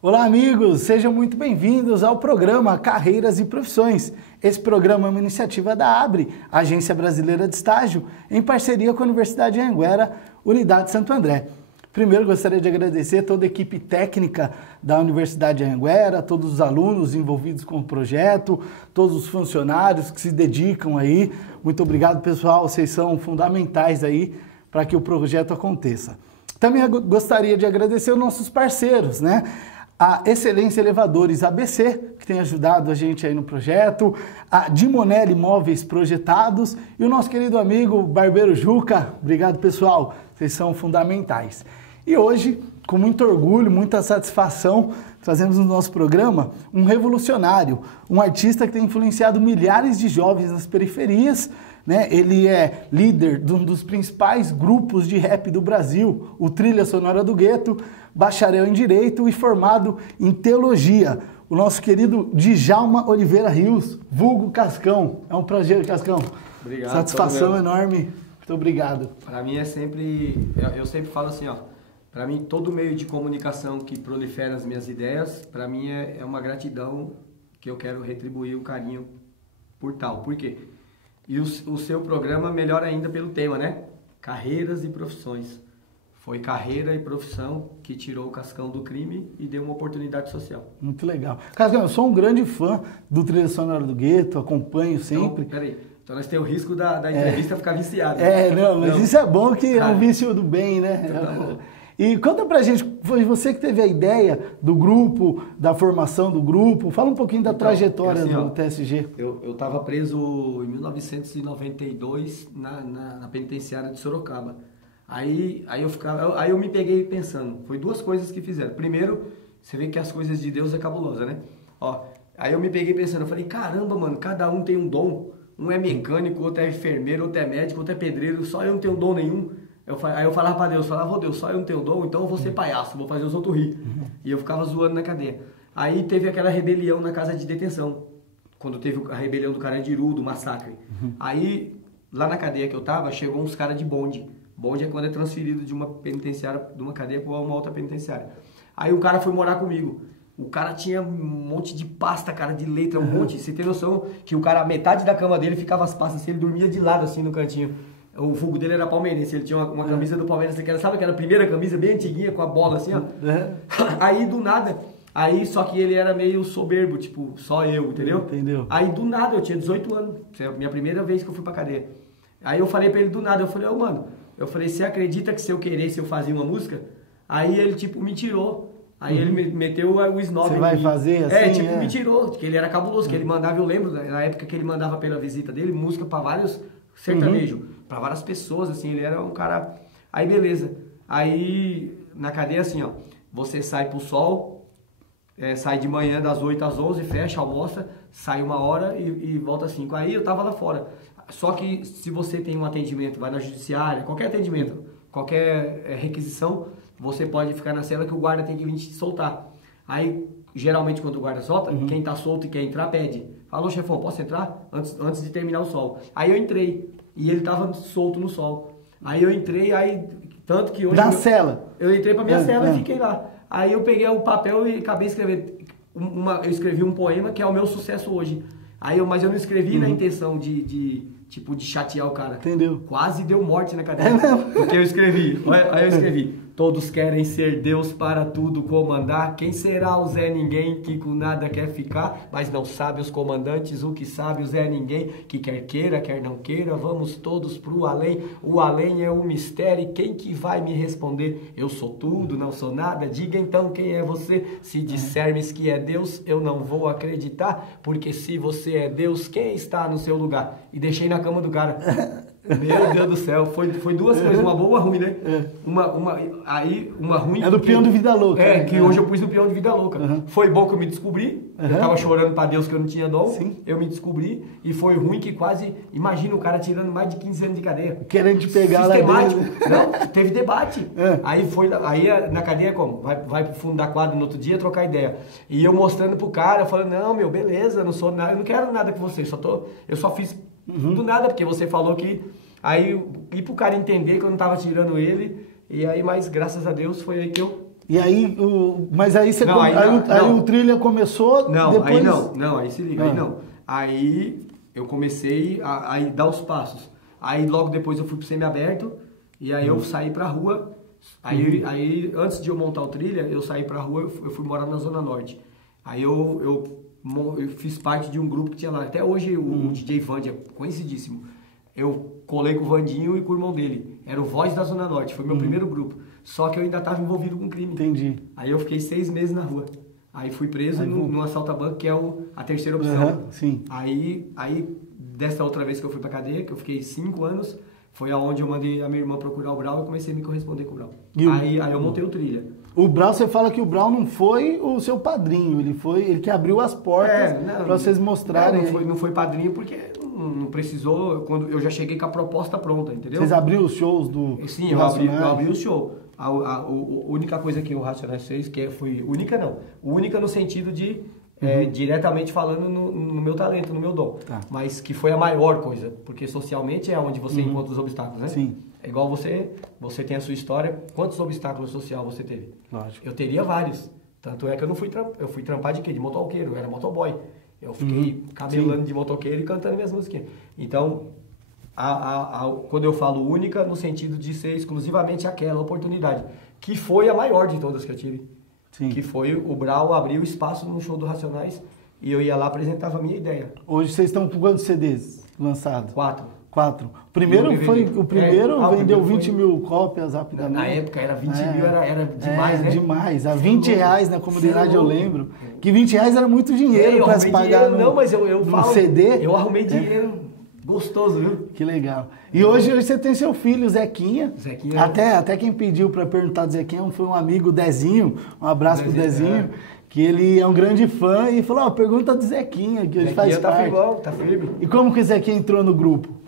Olá, amigos! Sejam muito bem-vindos ao programa Carreiras e Profissões. Esse programa é uma iniciativa da ABRE, Agência Brasileira de Estágio, em parceria com a Universidade de Anhanguera, Unidade Santo André. Primeiro, gostaria de agradecer toda a equipe técnica da Universidade de Anhanguera, todos os alunos envolvidos com o projeto, todos os funcionários que se dedicam aí. Muito obrigado, pessoal. Vocês são fundamentais aí para que o projeto aconteça. Também gostaria de agradecer os nossos parceiros, né? A Excelência Elevadores ABC, que tem ajudado a gente aí no projeto, a Dimonelli Móveis Projetados e o nosso querido amigo Barbeiro Juca. Obrigado, pessoal, vocês são fundamentais. E hoje, com muito orgulho, muita satisfação, trazemos no nosso programa um revolucionário, um artista que tem influenciado milhares de jovens nas periferias, né? Ele é líder de um dos principais grupos de rap do Brasil, o Trilha Sonora do Gueto, bacharel em Direito e formado em Teologia. O nosso querido Djalma Oliveira Rios, vulgo Cascão. É um prazer, Cascão. Obrigado. Satisfação enorme. Muito obrigado. Para mim é sempre, eu sempre falo assim, ó, para mim todo meio de comunicação que prolifera as minhas ideias, para mim é uma gratidão que eu quero retribuir o carinho por tal. Por quê? E o seu programa melhor ainda pelo tema, né? Carreiras e profissões. Foi carreira e profissão que tirou o Cascão do crime e deu uma oportunidade social. Muito legal. Cascão, eu sou um grande fã do Trilha Sonora do Gueto, acompanho sempre. Então, peraí. Então nós temos o risco da entrevista ficar viciada. Mas isso é bom que é um vício do bem, né? Então tá bom. E conta pra gente, foi você que teve a ideia do grupo, da formação do grupo. Fala um pouquinho da trajetória do TSG. Eu estava preso em 1992 na penitenciária de Sorocaba. Aí eu me peguei pensando, foi duas coisas que fizeram. Primeiro, você vê que as coisas de Deus é cabulosa, né? Ó, aí eu me peguei pensando, eu falei, caramba, mano, cada um tem um dom. Um é mecânico, outro é enfermeiro, outro é médico, outro é pedreiro, só eu não tenho dom nenhum. Aí eu falava pra Deus, ô Deus, só eu não tenho dom, então eu vou ser palhaço, vou fazer os outros rir. E eu ficava zoando na cadeia. Aí teve aquela rebelião na casa de detenção, quando teve a rebelião do Carandiru, do massacre. Aí, lá na cadeia que eu tava, chegou uns caras de bonde. Bonde é quando é transferido de uma penitenciária, de uma cadeia para uma outra penitenciária. Aí o cara foi morar comigo. O cara tinha um monte de pasta, cara, de letra, um monte. Você tem noção que o cara, metade da cama dele ficava as pastas assim, ele dormia de lado assim no cantinho. O vulgo dele era palmeirense, ele tinha uma camisa do Palmeiras, sabe aquela primeira camisa bem antiguinha com a bola assim, ó? Aí do nada, só que ele era meio soberbo, tipo, só eu, entendeu? Entendeu. Aí do nada, eu tinha 18 anos, foi a minha primeira vez que eu fui pra cadeia. Aí eu falei pra ele do nada, eu falei, mano, você acredita que se eu queresse eu fazia uma música? Aí ele tipo me tirou. Aí ele meteu o snob. Você vai fazer assim? Me tirou, porque ele era cabuloso, que ele mandava, eu lembro, na época que ele mandava pela visita dele, música pra vários sertanejos, pra várias pessoas, assim, ele era um cara... Aí beleza, aí na cadeia assim, ó, você sai pro sol, sai de manhã das 8 às 11, fecha, almoça, sai 1 hora e volta às 5. Aí eu tava lá fora. Só que se você tem um atendimento, vai na judiciária, qualquer atendimento, qualquer requisição, você pode ficar na cela que o guarda tem que vir te soltar. Aí, geralmente, quando o guarda solta, quem tá solto e quer entrar, pede. Falou, chefão, posso entrar? Antes de terminar o sol. Aí eu entrei, e ele tava solto no sol. Aí eu entrei, tanto que hoje... Na cela? Eu entrei pra minha cela e fiquei lá. Aí eu peguei o papel e acabei escrevendo. Eu escrevi um poema que é o meu sucesso hoje. Mas eu não escrevi na intenção de chatear o cara. Entendeu? Quase deu morte na cadeia. Porque eu escrevi. Aí eu escrevi. Todos querem ser Deus para tudo comandar. Quem será o Zé Ninguém que com nada quer ficar? Mas não sabe os comandantes, o que sabe o Zé Ninguém. Que quer queira, quer não queira, vamos todos pro além. O além é um mistério e quem que vai me responder? Eu sou tudo, não sou nada. Diga então quem é você. Se dissermes que é Deus, eu não vou acreditar. Porque se você é Deus, quem está no seu lugar? E deixei na cama do cara. Meu Deus do céu, foi duas coisas, uma boa e uma ruim, né? Uma ruim... É do peão de Vida Louca. Que hoje eu pus no peão de Vida Louca. Foi bom que eu me descobri, eu tava chorando pra Deus que eu não tinha dom, eu me descobri, e foi ruim que quase, imagina o cara tirando mais de 15 anos de cadeia. Querendo te pegar lá dentro. Não, teve debate. Aí na cadeia como? Vai pro fundo da quadra no outro dia trocar ideia. E eu mostrando pro cara, falando, não, meu, beleza, não sou nada, eu não quero nada com você, eu só fiz do nada, porque você falou que... Aí, e pro cara entender que eu não tava tirando ele, e aí, mas graças a Deus, foi aí que eu E aí, mas aí você Não, aí o trilha começou, Não, depois... aí não, aí se liga, aí não. Aí eu comecei a dar os passos. Aí logo depois eu fui pro semiaberto, e aí eu saí pra rua. Aí antes de eu montar o trilha, eu saí pra rua, eu fui morar na Zona Norte. Aí eu fiz parte de um grupo que tinha lá. Até hoje o DJ Vandia, conhecidíssimo. Eu colei com o Vandinho e com o irmão dele. Era o Voz da Zona Norte, foi meu primeiro grupo. Só que eu ainda estava envolvido com crime. Entendi. Aí eu fiquei 6 meses na rua. Aí fui preso num assalto a banco, que é a terceira opção. Sim. Aí, dessa outra vez que eu fui pra cadeia, que eu fiquei 5 anos, foi aonde eu mandei a minha irmã procurar o Brau e comecei a me corresponder com o Brau. Aí eu montei o trilha. O Brau, você fala que o Brau não foi o seu padrinho, ele que abriu as portas para vocês mostrarem. Não foi padrinho porque não precisou, quando eu já cheguei com a proposta pronta, entendeu? Vocês abriram os shows do Sim, eu abri o show. A única coisa que o Racionais fez, foi única no sentido de, diretamente falando no meu talento, no meu dom. Tá. Mas que foi a maior coisa, porque socialmente é onde você encontra os obstáculos, né? Sim. É igual você tem a sua história. Quantos obstáculos sociais você teve? Lógico. Eu teria vários. Tanto é que eu fui trampar de quê? De motoqueiro, eu era motoboy. Eu fiquei cabelando de motoqueiro e cantando minhas músicas. Então, quando eu falo única, no sentido de ser exclusivamente aquela oportunidade, que foi a maior de todas que eu tive. Sim. Que foi o Brau abrir o espaço no show do Racionais e eu ia lá e apresentava a minha ideia. Hoje vocês estão com quantos CDs lançados? 4. O primeiro vendeu 20 mil cópias rapidamente. Na época era 20 mil, era demais, né? Demais. A 20 reais na comunidade eu lembro. Que 20 reais era muito dinheiro para se pagar no CD. Eu arrumei dinheiro. Gostoso, viu? Que legal. E hoje você tem seu filho, Zequinha. Zequinha. Até quem pediu para perguntar do Zequinha foi um amigo, Dezinho. Um abraço pro Dezinho. Que ele é um grande fã e falou, pergunta do Zequinha, que ele faz parte. Tá firme. E como que o Zequinha entrou no grupo?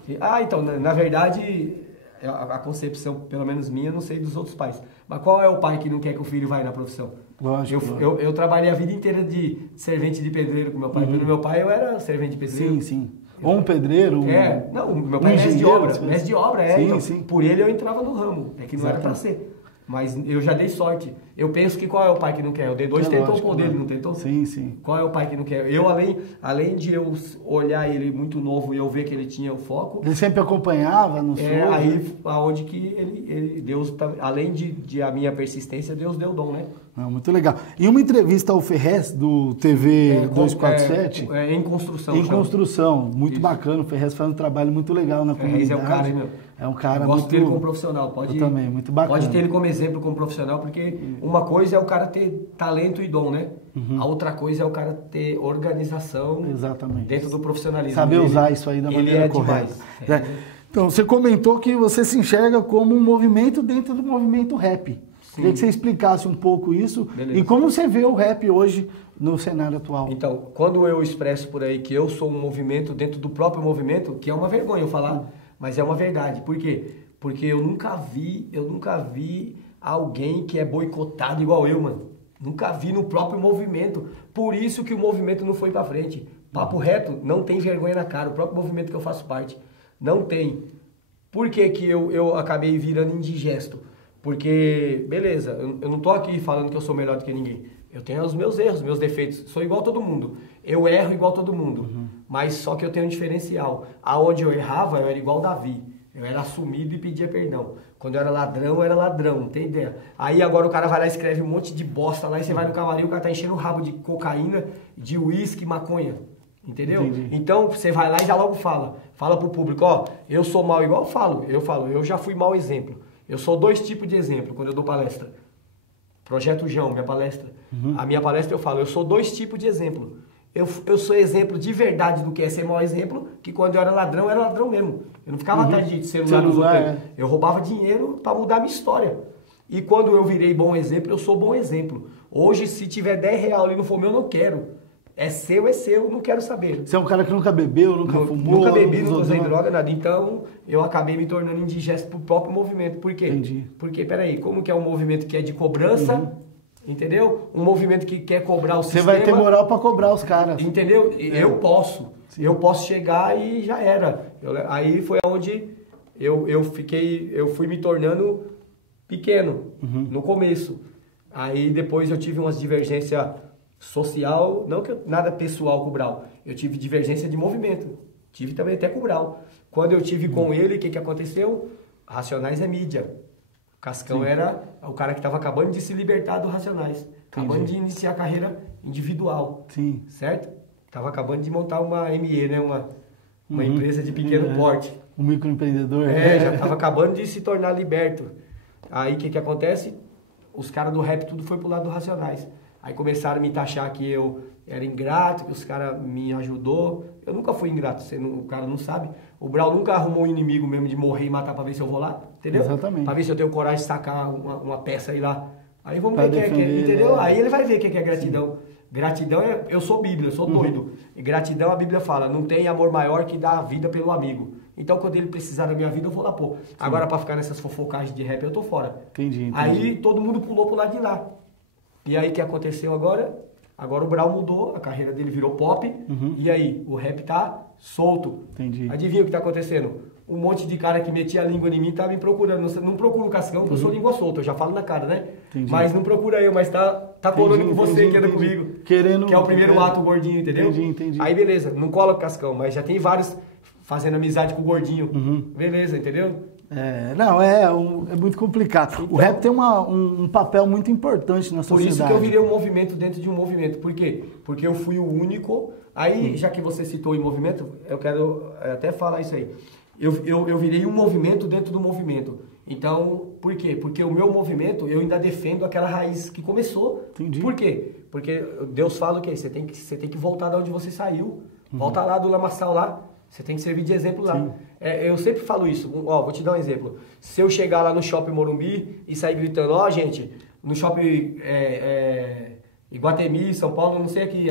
Então, na verdade, a concepção, pelo menos minha, não sei dos outros pais. Mas qual é o pai que não quer que o filho vá na profissão? Lógico. Eu trabalhei a vida inteira de servente de pedreiro com meu pai. Pelo meu pai, eu era servente de pedreiro. Sim. Ou um pedreiro? Não, meu pai é mestre de obra. Mestre de obra, Sim. Por ele eu entrava no ramo. É que não era pra ser. Mas eu já dei sorte. Eu penso que qual é o pai que não quer? O D2 tentou o poder, não tentou? Sim. Qual é o pai que não quer? Eu, além de eu olhar ele muito novo e eu ver que ele tinha o foco... Ele sempre acompanhava no show? Aí aonde que Deus, além de a minha persistência, Deus deu o dom, né? Muito legal. E uma entrevista ao Ferrez, do TV 247... Em construção. Em construção. Muito bacana. O Ferrez faz um trabalho muito legal na comunidade. Ferrez é o cara, hein, meu? É um cara gosto dele como profissional. Eu também, muito bacana. Pode ter ele como exemplo como profissional, porque uma coisa é o cara ter talento e dom, né? A outra coisa é o cara ter organização. Exatamente. Dentro do profissionalismo. Saber usar isso aí da maneira correta. Então, você comentou que você se enxerga como um movimento dentro do movimento rap. Sim. Queria que você explicasse um pouco isso. Beleza. E como você vê o rap hoje no cenário atual. Então, quando eu expresso por aí que eu sou um movimento dentro do próprio movimento, que é uma vergonha eu falar, mas é uma verdade. Por quê? Porque eu nunca vi alguém que é boicotado igual eu, mano. Nunca vi no próprio movimento. Por isso que o movimento não foi pra frente. Papo reto, não tem vergonha na cara. O próprio movimento que eu faço parte. Não tem. Por que que eu acabei virando indigesto? Porque, beleza, eu não tô aqui falando que eu sou melhor do que ninguém. Eu tenho os meus erros, meus defeitos. Sou igual a todo mundo. Eu erro igual a todo mundo. Mas só que eu tenho um diferencial. Aonde eu errava, eu era igual Davi. Eu era assumido e pedia perdão. Quando eu era ladrão, não tem ideia. Aí agora o cara vai lá e escreve um monte de bosta lá e você vai no camarim, o cara tá enchendo o rabo de cocaína, de uísque, maconha. Entendeu? Entendi. Então você vai lá e já logo fala. Fala pro público, ó, eu sou mal igual eu já fui mau exemplo. Eu sou 2 tipos de exemplo quando eu dou palestra. Projeto João, minha palestra. A minha palestra eu falo, eu sou 2 tipos de exemplo. Eu sou exemplo de verdade do que é ser mau exemplo, que quando eu era ladrão mesmo. Eu não ficava atrás de celular nos outros. Eu roubava dinheiro para mudar a minha história. E quando eu virei bom exemplo, eu sou bom exemplo. Hoje, se tiver 10 reais e não for meu, eu não quero. É seu, não quero saber. Você é um cara que nunca bebeu, nunca fumou? Nunca bebi, nunca usei droga, nada. Então, eu acabei me tornando indigesto pro próprio movimento. Por quê? Entendi. Porque, peraí, como que é um movimento que é de cobrança... Entendeu? Um movimento que quer cobrar o sistema. Você vai ter moral para cobrar os caras. Entendeu? Eu posso. Sim. Eu posso chegar e já era. Aí foi onde eu fui me tornando pequeno no começo. Aí depois eu tive umas divergências social, não que nada pessoal com o Brau, eu tive divergência de movimento, tive também até com o Brau. Quando eu tive com ele, o que aconteceu? Racionais é mídia. O Cascão era o cara que estava acabando de se libertar do Racionais, acabando de iniciar a carreira individual, certo? Estava acabando de montar uma ME, né? Uma empresa de pequeno porte. Um microempreendedor. Já estava acabando de se tornar liberto. Aí o que acontece? Os caras do rap tudo foi pro lado do Racionais. Aí começaram a me taxar que eu era ingrato, que os caras me ajudou. Eu nunca fui ingrato, o cara não sabe. O Brau nunca arrumou um inimigo mesmo de morrer e matar pra ver se eu vou lá, entendeu? Exatamente. Pra ver se eu tenho coragem de sacar uma peça aí lá. Aí vamos ver o que é, entendeu? Aí ele vai ver o que é gratidão. Sim. Gratidão é, eu sou Bíblia, eu sou doido. E gratidão a Bíblia fala, não tem amor maior que dar a vida pelo amigo. Então quando ele precisar da minha vida eu vou lá pôr. Agora pra ficar nessas fofocagens de rap eu tô fora. Entendi. Aí todo mundo pulou pro lado de lá. E aí o que aconteceu agora? Agora o Brau mudou, a carreira dele virou pop. E aí o rap tá solto. Entendi. Adivinha o que tá acontecendo? Um monte de cara que metia a língua em mim tá me procurando. Não procura o Cascão, porque eu sou língua solta, eu já falo na cara, né? Entendi. Mas não procura eu, mas tá colando com você que anda comigo. Querendo... Que é o primeiro ato, o gordinho, entendeu? Entendi. Aí beleza, não cola o Cascão, mas já tem vários fazendo amizade com o gordinho. Beleza, entendeu? É muito complicado. Então, o rap tem um papel muito importante na sociedade. Por isso que eu virei um movimento dentro de um movimento. Por quê? Porque eu fui o único... Aí, já que você citou em movimento, eu quero até falar isso aí. Eu virei um movimento dentro do movimento. Então, por quê? Porque o meu movimento, eu ainda defendo aquela raiz que começou. Entendi. Por quê? Porque Deus fala o quê? Você tem que voltar de onde você saiu. Volta lá do lamaçal lá. Você tem que servir de exemplo lá. Eu sempre falo isso. Vou te dar um exemplo. Se eu chegar lá no Shopping Morumbi e sair gritando, gente, no Shopping Iguatemi, São Paulo, não sei aqui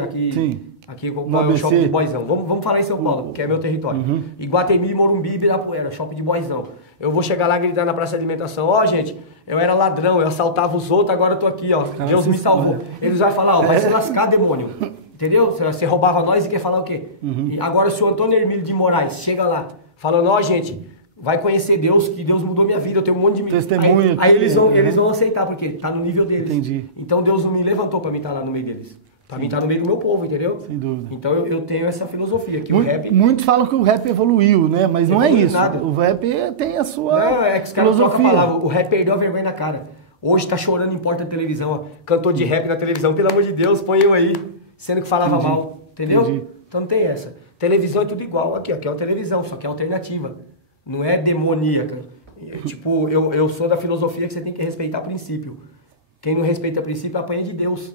qual é o shopping de boyzão. Vamos falar em São Paulo, que é meu território. Iguatemi, Morumbi, Ibirapuera, shopping de boyzão. Eu vou chegar lá gritar na praça de alimentação, gente, eu era ladrão, eu assaltava os outros, agora eu tô aqui, Deus me salvou. Eles vão falar, vai se lascar, demônio. Entendeu? Você roubava nós e quer falar o quê? E agora se o Antônio Hermílio de Moraes chega lá, falando, gente, vai conhecer Deus, que Deus mudou minha vida, eu tenho um monte de... Testemunha. Aí eles vão aceitar, porque tá no nível deles. Entendi. Então Deus não me levantou pra mim estar lá no meio deles. Pra mim estar no meio do meu povo, entendeu? Sem dúvida. Então eu tenho essa filosofia, que o rap... Muitos falam que o rap evoluiu, né? Mas não é isso. Nada. O rap tem a sua Não, é que os caras trocam a filosofia. palavra. O rap perdeu a vergonha na cara. Hoje tá chorando em porta da televisão, cantor de rap na televisão, pelo amor de Deus, põe eu aí. Sendo que falava mal, entendeu? Entendi. Então não tem essa. Televisão é tudo igual. Aqui é uma televisão, só que é alternativa. Não é demoníaca. Tipo, eu sou da filosofia que você tem que respeitar princípio. Quem não respeita princípio apanha de Deus.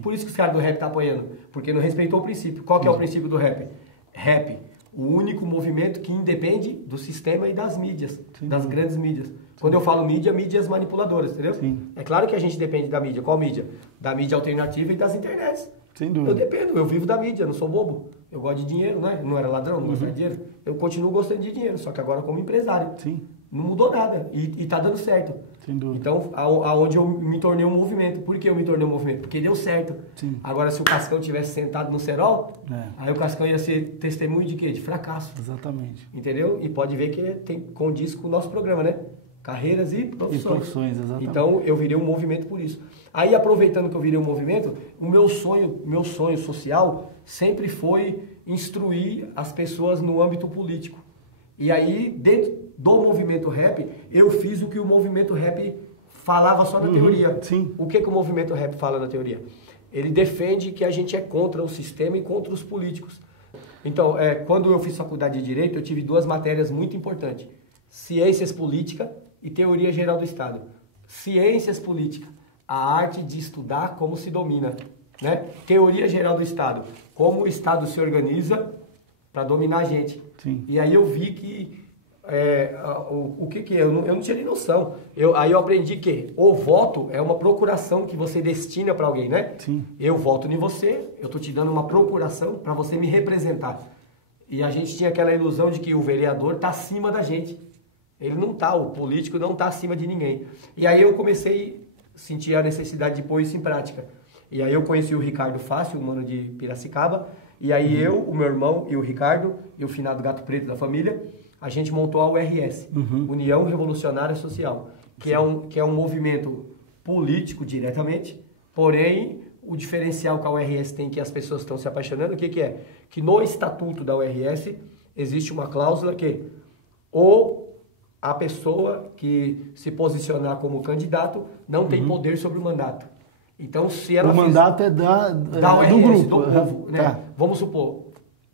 Por isso que os caras do rap estão apanhando. Porque não respeitou o princípio. Qual que é o princípio do rap? Rap, o único movimento que independe do sistema e das mídias, das grandes mídias. Quando eu falo mídia, mídias manipuladoras, entendeu? É claro que a gente depende da mídia. Qual mídia? Da mídia alternativa e das internets. Sem dúvida. Eu dependo, eu vivo da mídia, não sou bobo. Eu gosto de dinheiro, né? Não era ladrão, não gosto de dinheiro. Eu continuo gostando de dinheiro, só que agora como empresário. Não mudou nada e tá dando certo. Sem dúvida. Então, aonde eu me tornei um movimento. Por que eu me tornei um movimento? Porque deu certo. Agora, se o Cascão tivesse sentado no cerol, aí o Cascão ia ser testemunho de quê? De fracasso. Exatamente. Entendeu? E pode ver que condiz com o nosso programa, né? Carreiras e profissões. Exatamente. Então, eu virei um movimento por isso. Aí, aproveitando que eu virei um movimento, o meu sonho social sempre foi instruir as pessoas no âmbito político. E aí, dentro do movimento rap, eu fiz o que o movimento rap falava só na teoria. O que o movimento rap fala na teoria? Ele defende que a gente é contra o sistema e contra os políticos. Então, quando eu fiz faculdade de Direito, eu tive duas matérias muito importantes. Ciências Políticas e Teoria Geral do Estado. Ciências Políticas, a arte de estudar como se domina. Né? Teoria Geral do Estado, como o Estado se organiza para dominar a gente. E aí eu vi que o que é? Eu não tinha nem noção. Aí eu aprendi que o voto é uma procuração que você destina para alguém, né? Eu voto em você, eu tô te dando uma procuração para você me representar. E a gente tinha aquela ilusão de que o vereador tá acima da gente. Ele não tá, o político não tá acima de ninguém. E aí eu comecei a sentir a necessidade de pôr isso em prática. E aí eu conheci o Ricardo Fácil, o mano de Piracicaba. E aí eu, o meu irmão e o Ricardo, e o finado Gato Preto da família, a gente montou a URS, União Revolucionária Social, que é um movimento político diretamente, porém, o diferencial que a URS tem, que as pessoas estão se apaixonando, o que é? Que no estatuto da URS existe uma cláusula que ou a pessoa que se posicionar como candidato não tem poder sobre o mandato. Então, se ela o mandato é da URS, do grupo. do povo, né? Tá. Vamos supor,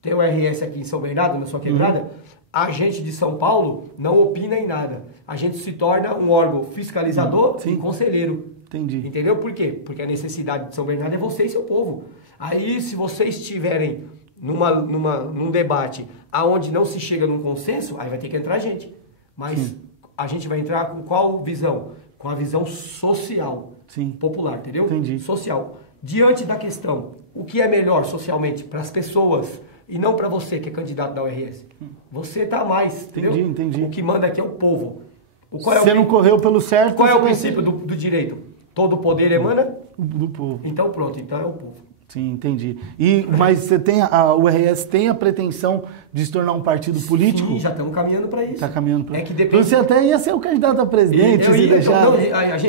tem o URS aqui em São Bernardo, na sua quebrada, a gente de São Paulo não opina em nada. A gente se torna um órgão fiscalizador e conselheiro. Entendi. Entendeu por quê? Porque a necessidade de São Bernardo é você e seu povo. Aí, se vocês estiverem num debate aonde não se chega num consenso, aí vai ter que entrar a gente. Mas a gente vai entrar com qual visão? Com a visão social, popular, entendeu? Entendi. Social. Diante da questão, o que é melhor socialmente para as pessoas e não para você que é candidato da URS? Você tá mais, entendeu? Entendi. O que manda aqui é o povo. Você não correu pelo certo. Qual é o princípio do direito? Todo poder emana do povo. Então pronto, então é o povo. Sim, entendi. Mas você tem a URS tem a pretensão de se tornar um partido político? Sim, já estamos caminhando para isso. Está caminhando para isso. É que depende... Você até ia ser o candidato a presidente.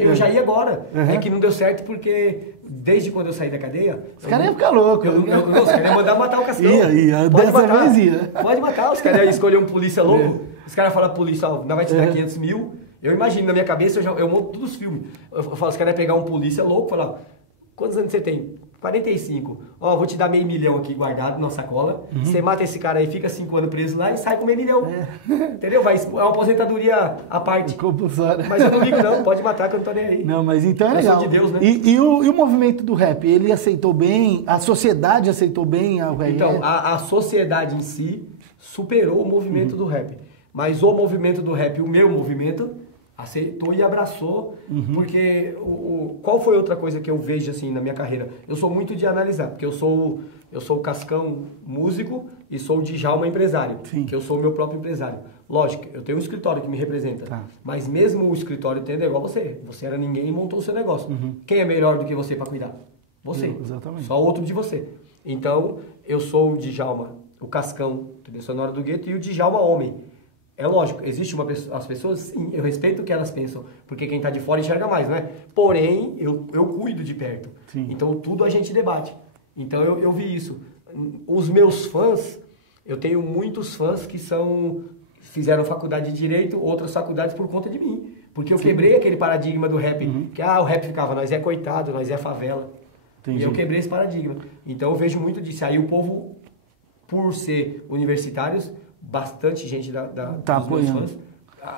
Eu já ia agora. É que não deu certo porque desde quando eu saí da cadeia... Os caras iam ficar loucos. Os caras iam mandar matar o Cascão. Ia. Dessa vez ia. Pode matar. Os caras iam escolher um polícia louco. Os caras falam, polícia, ó, não vai te dar 500 mil. Eu imagino, na minha cabeça, eu monto todos os filmes. Eu falo, os caras iam pegar um polícia louco e falar, quantos anos você tem? 45. Ó, vou te dar $500 mil aqui guardado na sacola. Você mata esse cara aí, fica 5 anos preso lá e sai com $500 mil. Entendeu? É uma aposentadoria à parte. Compulsória. Mas eu não ligo não, pode matar que eu não tô nem aí. Não, mas então é legal. Eu sou de Deus, né? E o movimento do rap, ele aceitou bem? A sociedade aceitou bem a URS? Então, a sociedade em si superou o movimento do rap. Mas o movimento do rap, o meu movimento, aceitou e abraçou, porque qual foi outra coisa que eu vejo assim na minha carreira? Eu sou muito de analisar, porque eu sou o Cascão músico e sou o Djalma empresário, que eu sou o meu próprio empresário. Lógico, eu tenho um escritório que me representa, mas mesmo o escritório tendo é igual você. Você era ninguém e montou o seu negócio. Quem é melhor do que você para cuidar? Você. Exatamente. Só outro de você. Então, eu sou o Djalma, o Cascão, trilha sonora do gueto, e o Djalma homem. É lógico, existe as pessoas, sim, eu respeito o que elas pensam, porque quem está de fora enxerga mais, não é? Porém, eu cuido de perto. Sim. Então, tudo a gente debate. Então, eu vi isso. Os meus fãs, eu tenho muitos fãs que fizeram faculdade de Direito, outras faculdades por conta de mim. Porque eu quebrei aquele paradigma do rap, que o rap ficava, nós é coitado, nós é favela. Entendi. E eu quebrei esse paradigma. Então, eu vejo muito disso. Aí o povo, por ser universitários, bastante gente dos meus fãs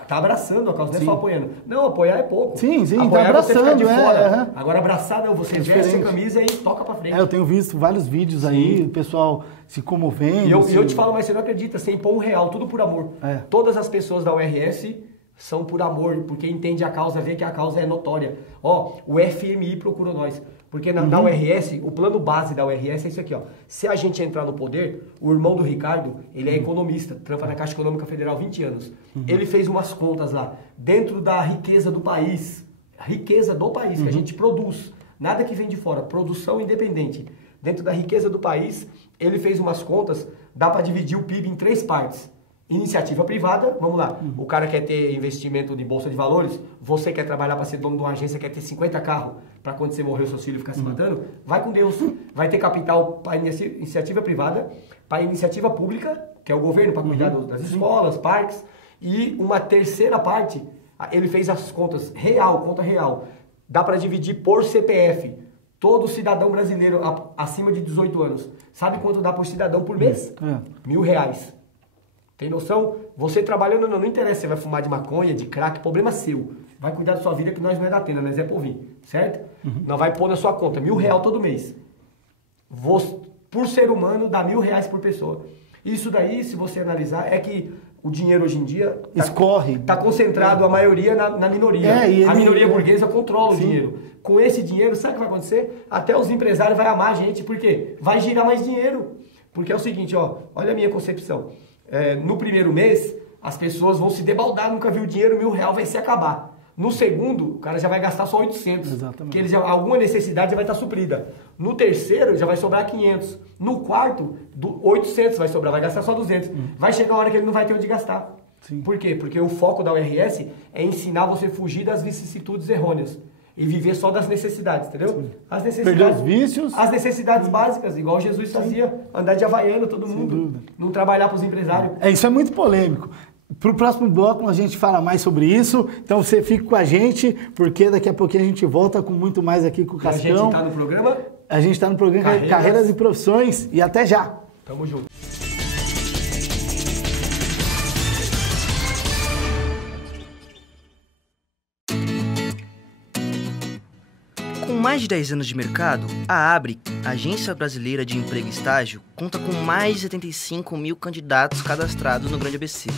tá abraçando a causa, não é só apoiando. Não, apoiar é pouco. Sim, apoiar tá abraçando, você ficar de fora. Agora abraçar não, você veste a camisa e toca pra frente. Eu tenho visto vários vídeos aí, o pessoal se comovendo. E eu te falo, mas você não acredita, sem pôr R$1, tudo por amor. Todas as pessoas da URS são por amor, porque entende a causa, vê que a causa é notória. Ó, o FMI procurou nós. Porque na URS, o plano base da URS é isso aqui, ó. Se a gente entrar no poder, o irmão do Ricardo, ele é economista, trampa na Caixa Econômica Federal há 20 anos. Ele fez umas contas lá, dentro da riqueza do país, que a gente produz, nada que vem de fora, produção independente. Dentro da riqueza do país, ele fez umas contas, dá para dividir o PIB em 3 partes. Iniciativa privada, vamos lá, o cara quer ter investimento de bolsa de valores, você quer trabalhar para ser dono de uma agência, quer ter 50 carros, para quando você morrer o seu filho ficar se matando, vai com Deus. Vai ter capital para iniciativa privada, para iniciativa pública, que é o governo, para cuidar das escolas, parques, e uma terceira parte, ele fez as contas conta real, dá para dividir por CPF. Todo cidadão brasileiro acima de 18 anos, sabe quanto dá por cidadão por mês? R$1.000. Tem noção? Você trabalhando não interessa, você vai fumar de maconha, de crack, problema seu. Vai cuidar da sua vida que nós não é da tenda, nós é povinho, certo? Nós vai pôr na sua conta, R$1.000 todo mês. Por ser humano, dá R$1.000 por pessoa. Isso daí, se você analisar, é que o dinheiro hoje em dia escorre. Está concentrado a maioria na minoria. A minoria burguesa controla o dinheiro. Com esse dinheiro, sabe o que vai acontecer? Até os empresários vão amar a gente, por quê? Vai girar mais dinheiro. Porque é o seguinte, ó, olha a minha concepção. No primeiro mês, as pessoas vão se debaldar, nunca viu o dinheiro, R$1.000 vai se acabar. No segundo, o cara já vai gastar só 800. Exatamente. Porque alguma necessidade já vai estar suprida. No terceiro, já vai sobrar 500. No quarto, 800 vai sobrar, vai gastar só 200. Vai chegar uma hora que ele não vai ter onde gastar. Sim. Por quê? Porque o foco da URS é ensinar você a fugir das vicissitudes errôneas. e viver só das necessidades, entendeu? As Perder os vícios. As necessidades básicas, igual Jesus fazia, andar de havaiano todo mundo, não trabalhar para os empresários. Isso é muito polêmico. Para o próximo bloco a gente fala mais sobre isso, então você fica com a gente, porque daqui a pouquinho a gente volta com muito mais aqui com o Cascão. A gente está no programa? A gente está no programa Carreiras e Profissões e até já. Tamo junto. Com mais de 10 anos de mercado, a ABRE, Agência Brasileira de Emprego e Estágio, conta com mais de 75 mil candidatos cadastrados no Grande ABC.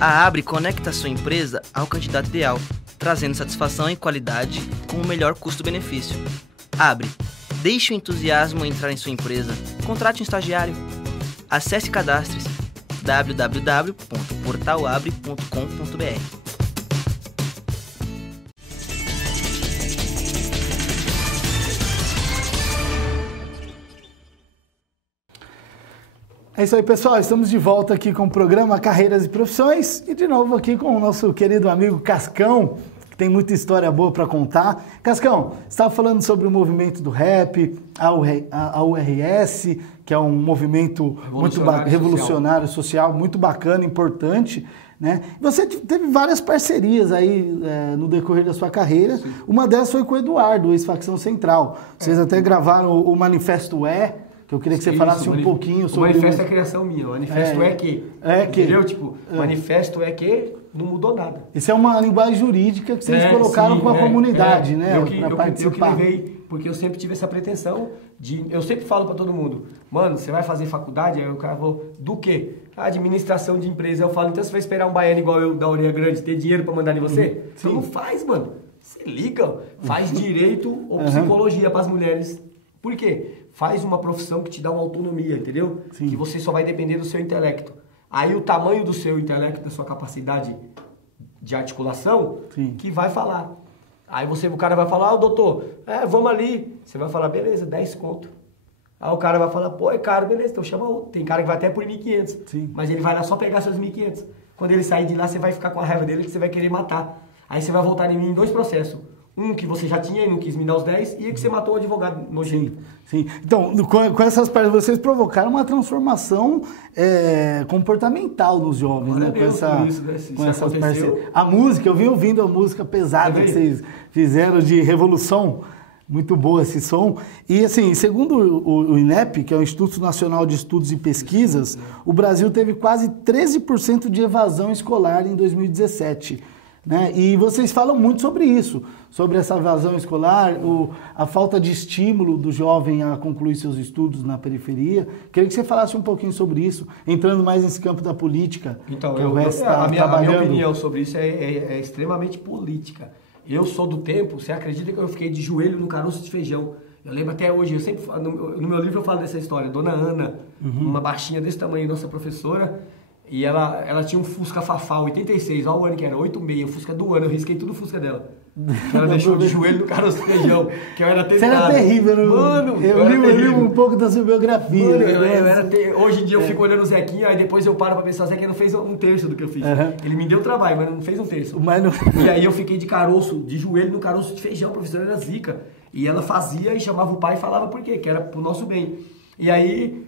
A ABRE conecta a sua empresa ao candidato ideal, trazendo satisfação e qualidade com o melhor custo-benefício. ABRE, deixe o entusiasmo entrar em sua empresa. Contrate um estagiário. Acesse e cadastre-se www.portalabre.com.br. É isso aí, pessoal. Estamos de volta aqui com o programa Carreiras e Profissões e de novo aqui com o nosso querido amigo Cascão, que tem muita história boa para contar. Cascão, você estava falando sobre o movimento do rap, a URS, que é um movimento revolucionário social, muito bacana, importante, né? Você teve várias parcerias aí no decorrer da sua carreira. Sim. Uma delas foi com o Eduardo, ex-Facção Central. Vocês até gravaram o Manifesto que eu queria que você falasse um pouquinho sobre... O manifesto é criação minha, o manifesto é que. Entendeu? Tipo, manifesto é que não mudou nada. Isso é uma linguagem jurídica que vocês colocaram com a comunidade, né? Para participar. Eu que levei, porque eu sempre tive essa pretensão de... Eu sempre falo para todo mundo, mano, você vai fazer faculdade? Aí o cara falou, do quê? Administração de empresa. Eu falo, então você vai esperar um baiano igual eu, da Orelha Grande, ter dinheiro para mandar em você? Então não faz, mano. Você liga, faz direito ou psicologia para as mulheres. Por quê? Faz uma profissão que te dá uma autonomia, entendeu? Sim. Que você só vai depender do seu intelecto. Aí o tamanho do seu intelecto, da sua capacidade de articulação, que vai falar. Aí o cara vai falar, doutor, vamos ali. Você vai falar, beleza, 10 conto. Aí o cara vai falar, pô, é caro, beleza, então chama outro. Tem cara que vai até por 1.500. Mas ele vai lá só pegar seus 1.500. Quando ele sair de lá, você vai ficar com a raiva dele que você vai querer matar. Aí você vai voltar em mim em 2 processos. Um que você já tinha e não quis me dar os 10, e que você matou o advogado nojento. Sim. Então, com essas partes, vocês provocaram uma transformação comportamental nos jovens, né? Com essas parcerias. A música, eu vim ouvindo a música pesada que vocês fizeram de Revolução. Muito boa esse som. E assim, segundo o INEP, que é o Instituto Nacional de Estudos e Pesquisas, o Brasil teve quase 13% de evasão escolar em 2017. Né? E vocês falam muito sobre isso, sobre essa evasão escolar, a falta de estímulo do jovem a concluir seus estudos na periferia. Queria que você falasse um pouquinho sobre isso, entrando mais nesse campo da política. Então, a minha opinião sobre isso é extremamente política. Eu sou do tempo, você acredita que eu fiquei de joelho no caroço de feijão? Eu lembro até hoje, no meu livro eu falo dessa história, Dona Ana, uma baixinha desse tamanho, nossa professora, e ela tinha um Fusca Fafá 86, olha o ano que era, 86, o Fusca do ano, eu risquei tudo o Fusca dela. Ela deixou de joelho no caroço de feijão, que eu era tentado. Você era terrível, né? Mano, eu li um pouco da sua biografia. Mano, hoje em dia eu fico olhando o Zequinha, aí depois eu paro pra pensar, o Zequinha não fez um terço do que eu fiz. Ele me deu trabalho, mas não fez um terço. E aí eu fiquei de caroço, de joelho no caroço de feijão, a professora era zica. E ela fazia e chamava o pai e falava por quê, que era pro nosso bem. E aí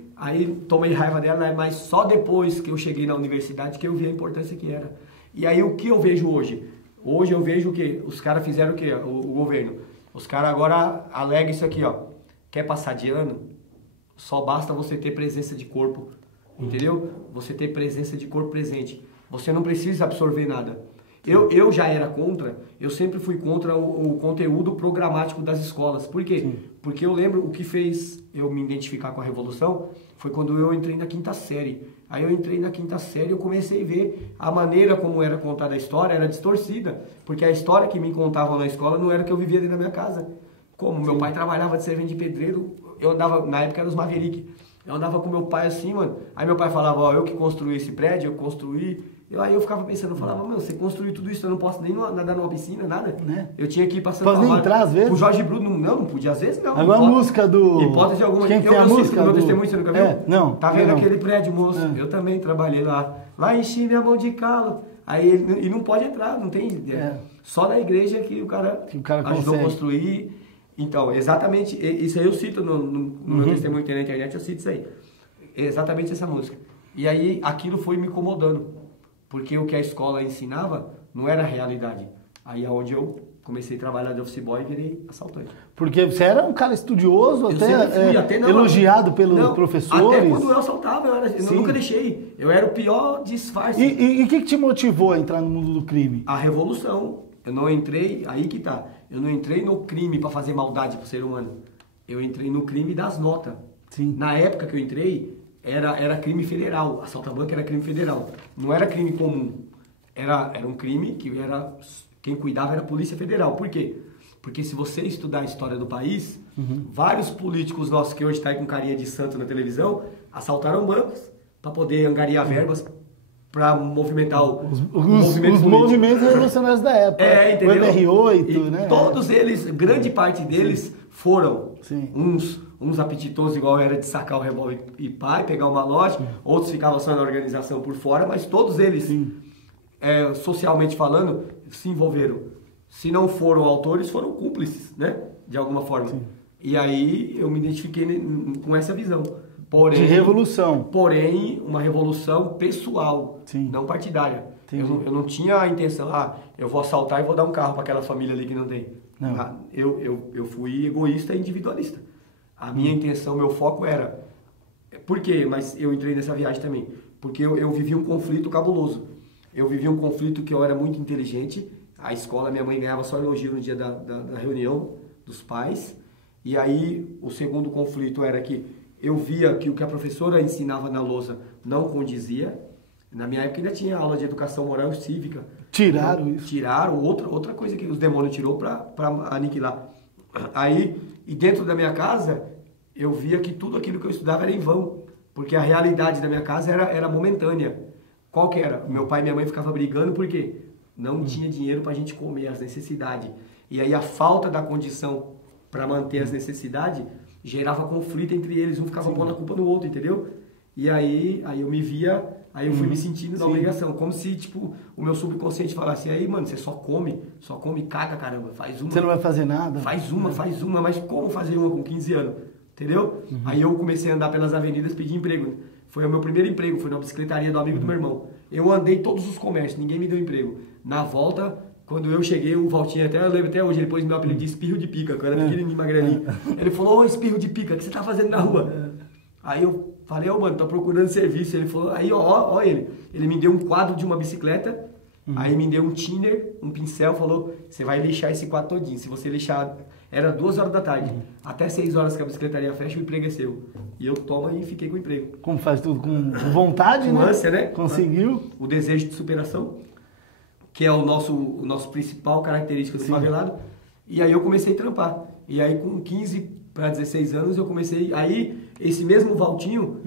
tomei raiva dela, mas só depois que eu cheguei na universidade que eu vi a importância que era. E aí o que eu vejo hoje? Hoje eu vejo que os caras fizeram o quê? O governo. Os caras agora alegam isso aqui, ó. Quer passar de ano? Só basta você ter presença de corpo, entendeu? Você ter presença de corpo presente. Você não precisa absorver nada. Eu já era contra, eu sempre fui contra o conteúdo programático das escolas. Por quê? Sim. Porque eu lembro o que fez eu me identificar com a Revolução foi quando eu entrei na 5ª série. Aí eu entrei na 5ª série e eu comecei a ver a maneira como era contada a história, era distorcida. Porque a história que me contavam na escola não era o que eu vivia dentro da minha casa. Como meu pai trabalhava de servente de pedreiro, eu andava, na época era os Maverick, eu andava com meu pai assim, mano. Aí meu pai falava, ó, eu que construí esse prédio, eu construí... Aí eu ficava pensando, eu falava, meu, você construiu tudo isso, eu não posso nem nadar numa piscina, nada. Né? Eu tinha que ir passando... Pode nem entrar, às vezes? O Jorge Bruno, não podia, às vezes não. Agora a música do... Hipótese alguma... Quem tem a música do... meu testemunho, você nunca viu? Não. Tá vendo aquele prédio, moço? Eu também trabalhei lá. Lá enchi minha mão de calo, Aí e não pode entrar, não tem... Só na igreja que o cara ajudou a construir. Então, exatamente, isso aí eu cito no meu testemunho que tem na internet, eu cito isso aí. Exatamente essa música. E aí aquilo foi me incomodando, porque o que a escola ensinava não era a realidade. Aí é onde eu comecei a trabalhar de office boy e virei assaltante. Porque você era um cara estudioso, até elogiado pelos professores. Até quando eu assaltava, eu nunca deixei. Eu era o pior disfarce. E o que te motivou a entrar no mundo do crime? A revolução. Eu não entrei, aí que tá. Eu não entrei no crime para fazer maldade pro ser humano. Eu entrei no crime das notas. Sim. Na época que eu entrei, era crime federal. Assalto a banco era crime federal. Não era crime comum. Era um crime que quem cuidava era a Polícia Federal. Por quê? Porque se você estudar a história do país, vários políticos nossos que hoje estão aí com carinha de santo na televisão, assaltaram bancos para poder angariar verbas para movimentar os movimentos revolucionários da época. Entendeu? O MR8, e né? Todos eles, grande parte deles foram Sim. uns apetitosos, igual era de sacar o revólver e pai, pegar o malote, outros ficavam só na organização por fora, mas todos eles, socialmente falando, se envolveram. Se não foram autores, foram cúmplices, né? De alguma forma. Sim. E aí eu me identifiquei com essa visão. Porém, de revolução. Porém, uma revolução pessoal, Sim. não partidária. Eu não tinha a intenção, eu vou assaltar e vou dar um carro para aquela família ali que não tem. Não. Eu fui egoísta e individualista. A minha intenção, meu foco era... Por quê? Mas eu entrei nessa viagem também. Porque eu vivi um conflito cabuloso. Eu vivi um conflito que eu era muito inteligente. A escola, minha mãe ganhava só elogio no dia da reunião dos pais. E aí, o segundo conflito era que eu via que o que a professora ensinava na lousa não condizia. Na minha época ainda tinha aula de educação moral e cívica. Tiraram isso. Tiraram, outra coisa que os demônios tirou para aniquilar. Aí, e dentro da minha casa, eu via que tudo aquilo que eu estudava era em vão. Porque a realidade da minha casa era momentânea. Qual que era? Meu pai e minha mãe ficavam brigando porque não tinha dinheiro para a gente comer, as necessidades. E aí a falta da condição para manter as necessidades gerava conflito entre eles, um ficava pondo a culpa no outro, entendeu? E aí eu me via, aí eu fui me sentindo na obrigação, como se, tipo, o meu subconsciente falasse, aí, mano, você só come caca, caramba, faz uma. Você não vai fazer nada? Faz uma, mas como fazer uma com 15 anos, entendeu? Aí eu comecei a andar pelas avenidas, pedir emprego. Foi o meu primeiro emprego, foi na bicicletaria do amigo do meu irmão. Eu andei todos os comércios, ninguém me deu emprego. Na volta, quando eu cheguei, o Valtinho, eu lembro até hoje, ele pôs meu apelido de espirro de pica, que eu era pequenininho, magrelinho. Ele falou, ô espirro de pica, o que você tá fazendo na rua? Aí eu falei, mano, tô procurando serviço. Ele falou, aí ó ele me deu um quadro de uma bicicleta, aí me deu um thinner, um pincel, falou, você vai lixar esse quadro todinho. Se você lixar, era 2 horas da tarde, até 6 horas que a bicicletaria fecha, o emprego é seu. E eu tomo e fiquei com o emprego. Como faz tudo com vontade, com né? ânsia, né? Conseguiu. O desejo de superação, que é o nosso principal característica do favelado. E aí eu comecei a trampar. E aí com 15 para 16 anos eu comecei... Aí esse mesmo Valtinho,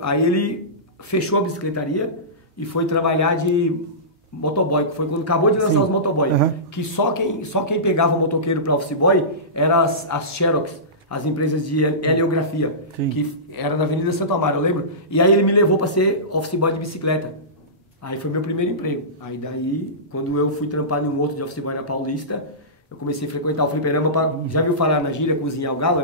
aí ele fechou a bicicletaria e foi trabalhar de motoboy, que foi quando acabou de lançar os motoboy. Que só quem pegava o motoqueiro para office boy eram as Xerox, as empresas de heliografia, que era na Avenida Santo Amaro, eu lembro. E aí ele me levou para ser office boy de bicicleta. Aí foi meu primeiro emprego. Aí daí, quando eu fui trampar em um outro de office boy na Paulista, eu comecei a frequentar o fliperama pra... Já viu falar na gíria, cozinhar o galo?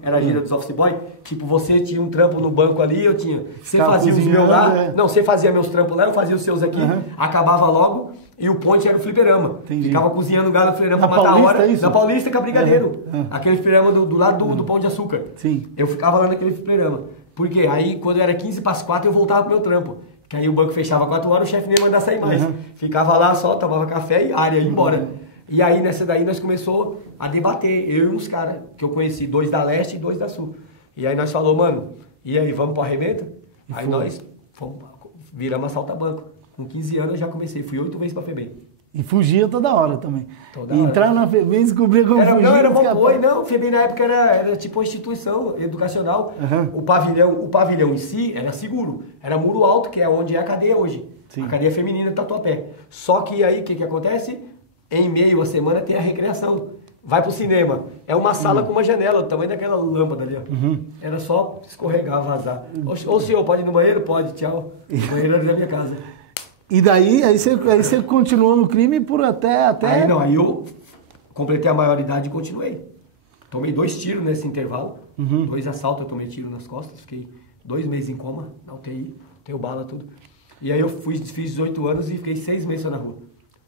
Era a gíria dos office boy. Tipo, você tinha um trampo no banco ali, eu tinha... Você fazia os meus lá... Não, você fazia meus trampos lá, eu fazia os seus aqui. Acabava logo. E o ponte era o fliperama. Entendi. Ficava cozinhando o galo no fliperama pra matar Paulista, a hora. isso? Na Paulista, com a Brigadeiro. Aquele fliperama do lado do Pão de Açúcar. Sim. Eu ficava lá naquele fliperama. Por quê? Aí, quando era 15 para as 4, eu voltava pro meu trampo. Que aí o banco fechava 4 horas, o chefe nem ia mandar sair mais. Ficava lá só, tomava café e área, ia embora. E aí, nessa daí, nós começamos a debater. Eu e uns caras que eu conheci, 2 da Leste e 2 da Sul. E aí nós falamos, mano, e aí, vamos pro arrebento? Aí nós viramos assalta-banco. Com 15 anos eu já comecei, fui 8 vezes pra FEBEM. E fugia toda hora também. Toda hora. Entrar na FEBEM e descobrir como fugir. Não, era bom boi, não. FEBEM na época era tipo uma instituição educacional. O pavilhão em si era seguro. Era muro alto, que é onde é a cadeia hoje. Sim. A cadeia feminina do Tatuapé. Só que aí, o que acontece? Em meio à semana tem a recreação. Vai pro cinema. É uma sala com uma janela, do tamanho daquela lâmpada ali, ó. Era só escorregar, vazar. Ô senhor, pode ir no banheiro? Pode, tchau. O banheiro era da minha casa. E daí, aí você continuou no crime por até... Aí eu completei a maioridade e continuei. Tomei 2 tiros nesse intervalo, 2 assaltos, eu tomei tiro nas costas, fiquei 2 meses em coma, na UTI, tenho bala, tudo. E aí eu fiz 18 anos e fiquei 6 meses só na rua.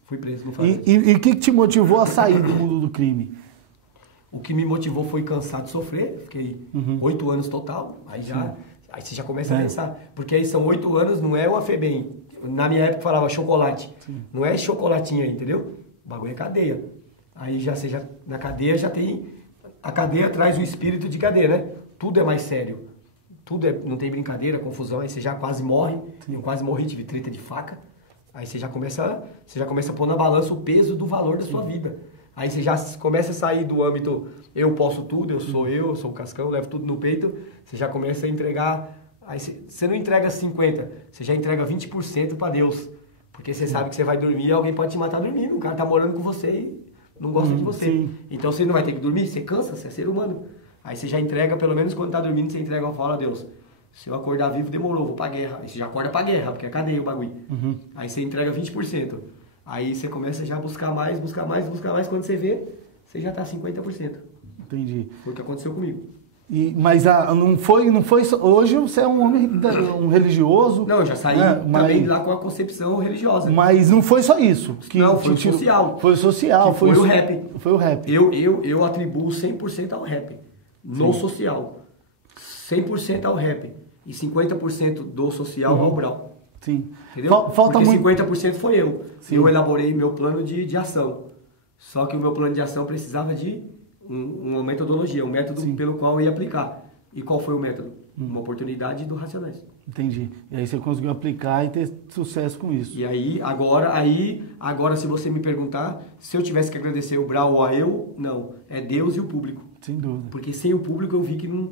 Fui preso, não falei. E o que te motivou a sair do mundo do crime? O que me motivou foi cansar de sofrer, fiquei 8 anos total, aí você já começa a pensar. Porque aí são 8 anos, não é o AFEBEM. Na minha época falava chocolate, não é chocolatinho aí, entendeu? O bagulho é cadeia. Aí na cadeia já tem... A cadeia traz o espírito de cadeia, né? Tudo é mais sério. Não tem brincadeira, confusão, aí você já quase morre. Eu quase morri, tive treta de faca. Aí você já começa a pôr na balança o peso do valor da sua vida. Aí você já começa a sair do âmbito eu posso tudo, eu sou o Cascão, levo tudo no peito. Você já começa a entregar... Aí você não entrega 50%, você já entrega 20% para Deus. Porque você sabe que você vai dormir e alguém pode te matar dormindo. O cara tá morando com você e não gosta de você. Sim. Então você não vai ter que dormir, você cansa, você é ser humano. Aí você já entrega, pelo menos quando tá dormindo, você entrega uma fala a Deus. Se eu acordar vivo, demorou, vou pra guerra. Aí você já acorda pra guerra, porque é cadeia o bagulho. Aí você entrega 20%. Aí você começa já a buscar mais. Quando você vê, você já tá 50%. Entendi. Foi o que aconteceu comigo. Mas não foi hoje você é um homem um religioso. Não, eu já saí também lá com a concepção religiosa. Mas não foi só isso. Não, foi social. Foi social. Foi o rap. Foi o rap. Eu atribuo 100% ao rap. No social. 100% ao rap. E 50% do social ao Brau. Sim. Entendeu? Falta porque muito... 50% foi eu. Sim. Eu elaborei meu plano de ação. Só que o meu plano de ação precisava de uma metodologia, um método pelo qual eu ia aplicar. E qual foi o método? Uma oportunidade do Racionais. Entendi. E aí você conseguiu aplicar e ter sucesso com isso. E aí, agora se você me perguntar, se eu tivesse que agradecer o Brau ou a eu, não. É Deus e o público. Sem dúvida. Porque sem o público eu vi que não...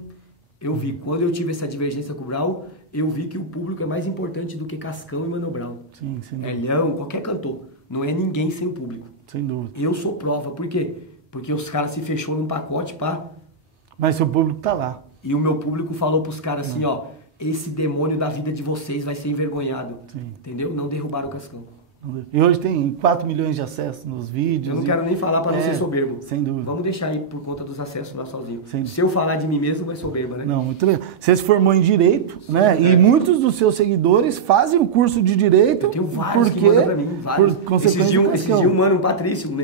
Quando eu tive essa divergência com o Brau, eu vi que o público é mais importante do que Cascão e Mano Brown. Sim, sem dúvida. Leão, qualquer cantor. Não é ninguém sem o público. Sem dúvida. Eu sou prova. Por quê? Porque os caras se fechou num pacote, pá. Mas seu público tá lá. E o meu público falou pros caras assim, ó, esse demônio da vida de vocês vai ser envergonhado. Sim. Entendeu? Não derrubaram o Cascão. E hoje tem 4 milhões de acessos nos vídeos. Eu não quero nem falar para não ser soberbo. Sem dúvida. Vamos deixar aí por conta dos acessos lá sozinho. Se eu falar de mim mesmo, é soberba, né? Não, muito legal. Você se formou em Direito, né? E muitos dos seus seguidores fazem o curso de Direito. Eu tenho vários que mandam pra mim, vários. Esses dias um mano, um Patrício, um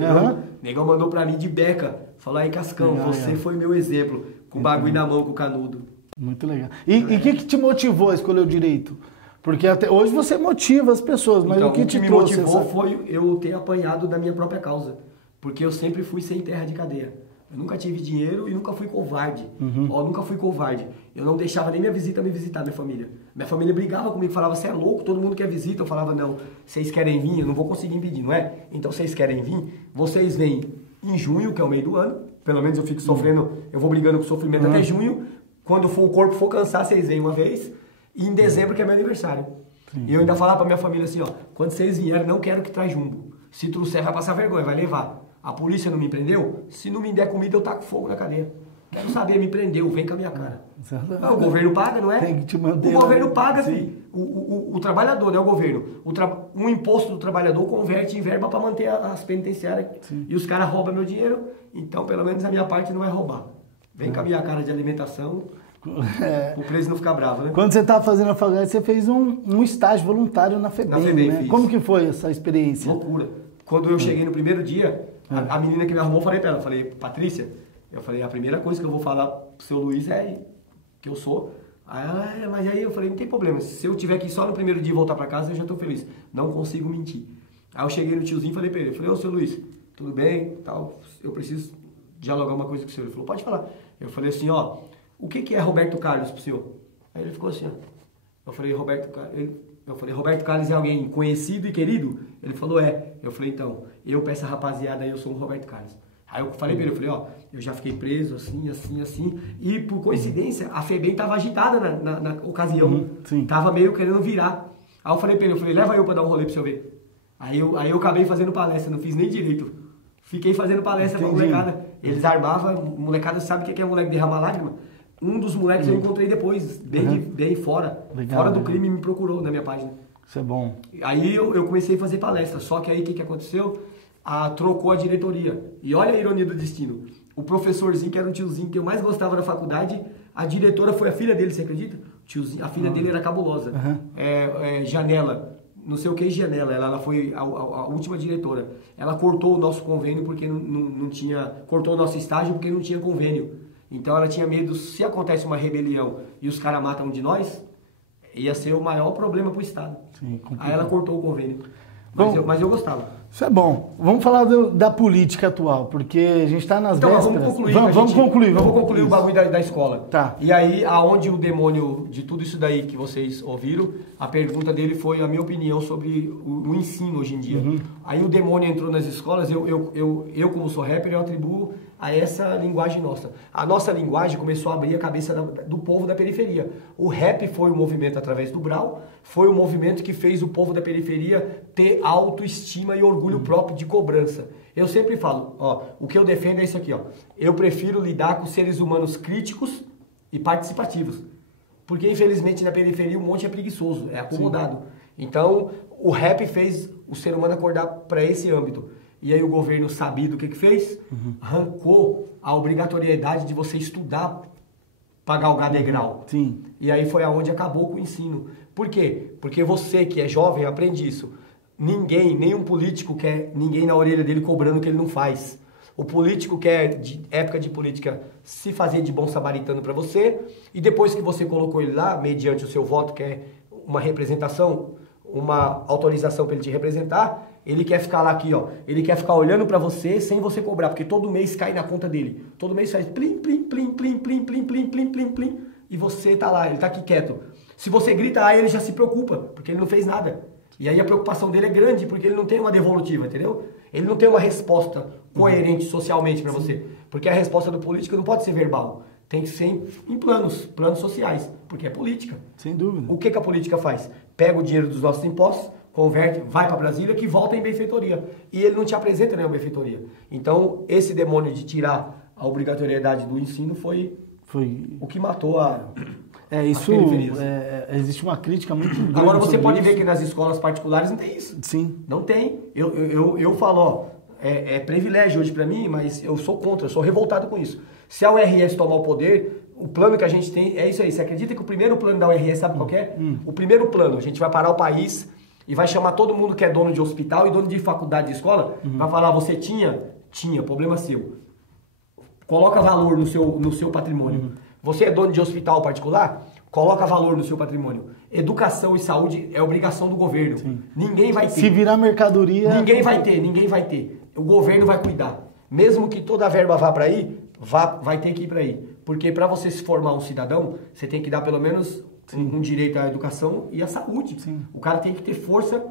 negão mandou pra mim de beca. Falou aí, Cascão, você foi meu exemplo. Com o bagulho na mão, com o canudo. Muito legal. E o que te motivou a escolher o Direito? Porque até hoje você motiva as pessoas, mas então, o que me motivou foi eu ter apanhado da minha própria causa. Porque eu sempre fui sem terra de cadeia. Eu nunca tive dinheiro e nunca fui covarde. Nunca fui covarde. Eu não deixava nem minha visita me visitar, minha família. Minha família brigava comigo, falava, você é louco, todo mundo quer visita. Eu falava, não, vocês querem vir? Eu não vou conseguir impedir, não é? Então, vocês querem vir? Vocês vêm em junho, que é o meio do ano. Pelo menos eu fico sofrendo, eu vou brigando com sofrimento até junho. Quando o corpo for cansar, vocês vêm uma vez. E em dezembro, que é meu aniversário. E eu ainda falava pra minha família assim, ó, quando vocês vierem, não quero que traz jumbo. Se trouxer, vai passar vergonha, vai levar. A polícia não me prendeu? Se não me der comida, eu taco fogo na cadeia. Quero saber, me prendeu, vem com a minha cara. Não, o governo paga, não é? Tem que te manter. O governo paga, filho. O trabalhador, não é o governo. Um imposto do trabalhador converte em verba para manter as penitenciárias. E os caras roubam meu dinheiro, então pelo menos a minha parte não vai roubar. Vem com a minha cara de alimentação. O preso não ficar bravo, né? Quando você estava fazendo a faculdade, você fez um estágio voluntário na FEBEM, né? Fiz. Como que foi essa experiência? Loucura. Quando eu cheguei no primeiro dia, a menina que me arrumou, eu falei pra ela, Patrícia, eu falei, a primeira coisa que eu vou falar pro seu Luiz é que eu sou. Aí, mas aí eu falei, não tem problema, se eu tiver que ir só no primeiro dia e voltar pra casa, eu já tô feliz. Não consigo mentir. Aí eu cheguei no tiozinho e falei pra ele, ô seu Luiz, tudo bem, tal, eu preciso dialogar uma coisa com o senhor. Ele falou, pode falar. Eu falei assim, ó, o que é Roberto Carlos pro senhor? Aí ele ficou assim, ó. Eu falei, Roberto Carlos é alguém conhecido e querido? Ele falou, é. Eu falei, então, eu pra essa rapaziada aí, eu sou o Roberto Carlos. Aí eu falei pra ele, eu falei, ó, eu já fiquei preso assim. E por coincidência, a FEBEM tava agitada na ocasião. Tava meio querendo virar. Aí eu falei pra ele, leva eu pra dar um rolê pro senhor ver. Aí eu acabei fazendo palestra, não fiz nem direito. Fiquei fazendo palestra pra molecada. Eles armavam, molecada sabe o que é moleque derramar lágrima? Um dos moleques eu encontrei depois, bem fora. Legal, fora do crime, me procurou na minha página. Isso é bom. Aí eu comecei a fazer palestra, só que aí o que aconteceu? Trocou a diretoria. E olha a ironia do destino. O professorzinho, que era um tiozinho que eu mais gostava da faculdade, a diretora foi a filha dele, você acredita? Tiozinho, a filha dele era cabulosa. Janela, não sei o que Janela, ela foi a última diretora. Ela cortou o nosso convênio porque não tinha... Cortou o nosso estágio porque não tinha convênio. Então ela tinha medo, se acontece uma rebelião e os caras matam um de nós, ia ser o maior problema pro Estado. Sim, aí ela cortou o convênio. Mas eu gostava. Isso é bom. Vamos falar da política atual, porque a gente está nas vésperas. Vamos concluir. Vamos concluir o bagulho da escola. Tá. E aí, aonde o demônio de tudo isso daí que vocês ouviram, a pergunta dele foi a minha opinião sobre o ensino hoje em dia. Aí o demônio entrou nas escolas, eu como sou rapper, eu atribuo a essa linguagem nossa. A nossa linguagem começou a abrir a cabeça do povo da periferia. O rap foi um movimento através do Brau, foi um movimento que fez o povo da periferia ter autoestima e orgulho próprio de cobrança. Eu sempre falo, ó, o que eu defendo é isso aqui, ó. Eu prefiro lidar com seres humanos críticos e participativos. Porque, infelizmente, na periferia um monte é preguiçoso, é acomodado. Sim. Então, o rap fez o ser humano acordar para esse âmbito. E aí o governo, sabido o que fez? Arrancou a obrigatoriedade de você estudar para galgar degrau. Sim. E aí foi aonde acabou com o ensino. Por quê? Porque você que é jovem aprende isso. Nenhum político quer ninguém na orelha dele cobrando o que ele não faz. O político quer, de época de política, se fazer de bom samaritano para você, e depois que você colocou ele lá, mediante o seu voto, que é uma representação, uma autorização para ele te representar, ele quer ficar lá aqui, ó. Ele quer ficar olhando para você sem você cobrar, porque todo mês cai na conta dele. Todo mês faz plim, plim, plim, plim, plim, plim, plim, plim, plim, plim, e você tá lá, ele tá aqui quieto. Se você grita, aí ele já se preocupa, porque ele não fez nada. E aí a preocupação dele é grande, porque ele não tem uma devolutiva, entendeu? Ele não tem uma resposta coerente socialmente para você. Porque a resposta do político não pode ser verbal. Tem que ser em planos sociais, porque é política. Sem dúvida. O que a política faz? Pega o dinheiro dos nossos impostos, converte, vai para Brasília, que volta em benfeitoria. E ele não te apresenta nenhuma benfeitoria. Então, esse demônio de tirar a obrigatoriedade do ensino foi o que matou existe uma crítica muito grande. Agora você pode ver que nas escolas particulares não tem isso. Sim. Não tem. Eu falo, ó, é privilégio hoje para mim, mas eu sou contra, eu sou revoltado com isso. Se a URS tomar o poder, o plano que a gente tem é isso aí. Você acredita que o primeiro plano da URS, sabe qual que é? O primeiro plano, a gente vai parar o país e vai chamar todo mundo que é dono de hospital e dono de faculdade de escola, vai falar, você tinha, problema seu. Coloca valor no seu patrimônio. Você é dono de hospital particular? Coloca valor no seu patrimônio. Educação e saúde é obrigação do governo. Sim. Ninguém vai ter. Se virar mercadoria... Ninguém vai ter. O governo vai cuidar. Mesmo que toda a verba vá para aí, vai ter que ir para aí. Porque para você se formar um cidadão, você tem que dar pelo menos um direito à educação e à saúde. Sim. O cara tem que ter força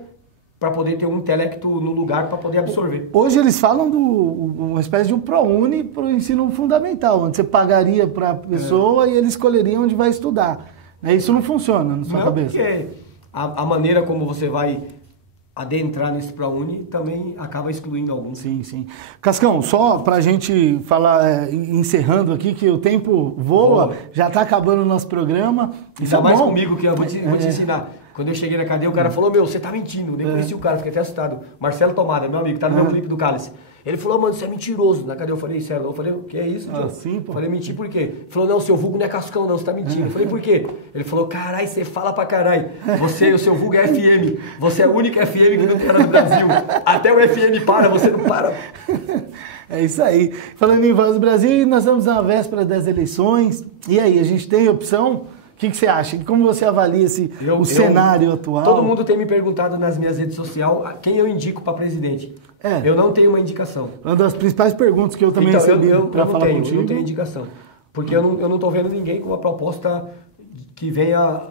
para poder ter um intelecto no lugar para poder absorver. Hoje eles falam uma espécie de um ProUni para o ensino fundamental, onde você pagaria para a pessoa e ele escolheria onde vai estudar. Isso não funciona na sua cabeça? Porque a maneira como você vai adentrar nesse ProUni também acaba excluindo alguns. Sim. Cascão, só para a gente falar, encerrando aqui, que o tempo voa, já está acabando o nosso programa. Ainda mais comigo, que eu vou te ensinar. Quando eu cheguei na cadeia, o cara falou, você tá mentindo. Nem conheci o cara, fiquei até assustado. Marcelo Tomada, meu amigo, tá no meu clipe do Cálice. Ele falou, mano, você é mentiroso. Na cadeia eu falei, sério? Eu falei, o que é isso, tio? Sim, pô. Falei, mentir por quê? Ele falou, não, seu vulgo não é Cascão, não, você tá mentindo. Eu falei, por quê? Ele falou, carai, você fala pra caralho. O seu vulgo é FM. Você é a única FM que não para no Brasil. Até o FM para, você não para. É isso aí. Falando em Voz do Brasil, nós estamos na véspera das eleições. E aí, a gente tem opção? O que você acha? Como você avalia o cenário atual? Todo mundo tem me perguntado nas minhas redes sociais quem eu indico para presidente. Eu não tenho uma indicação. Uma das principais perguntas que eu também recebi para falar contigo. Eu não tenho indicação. Porque eu não estou vendo ninguém com uma proposta que venha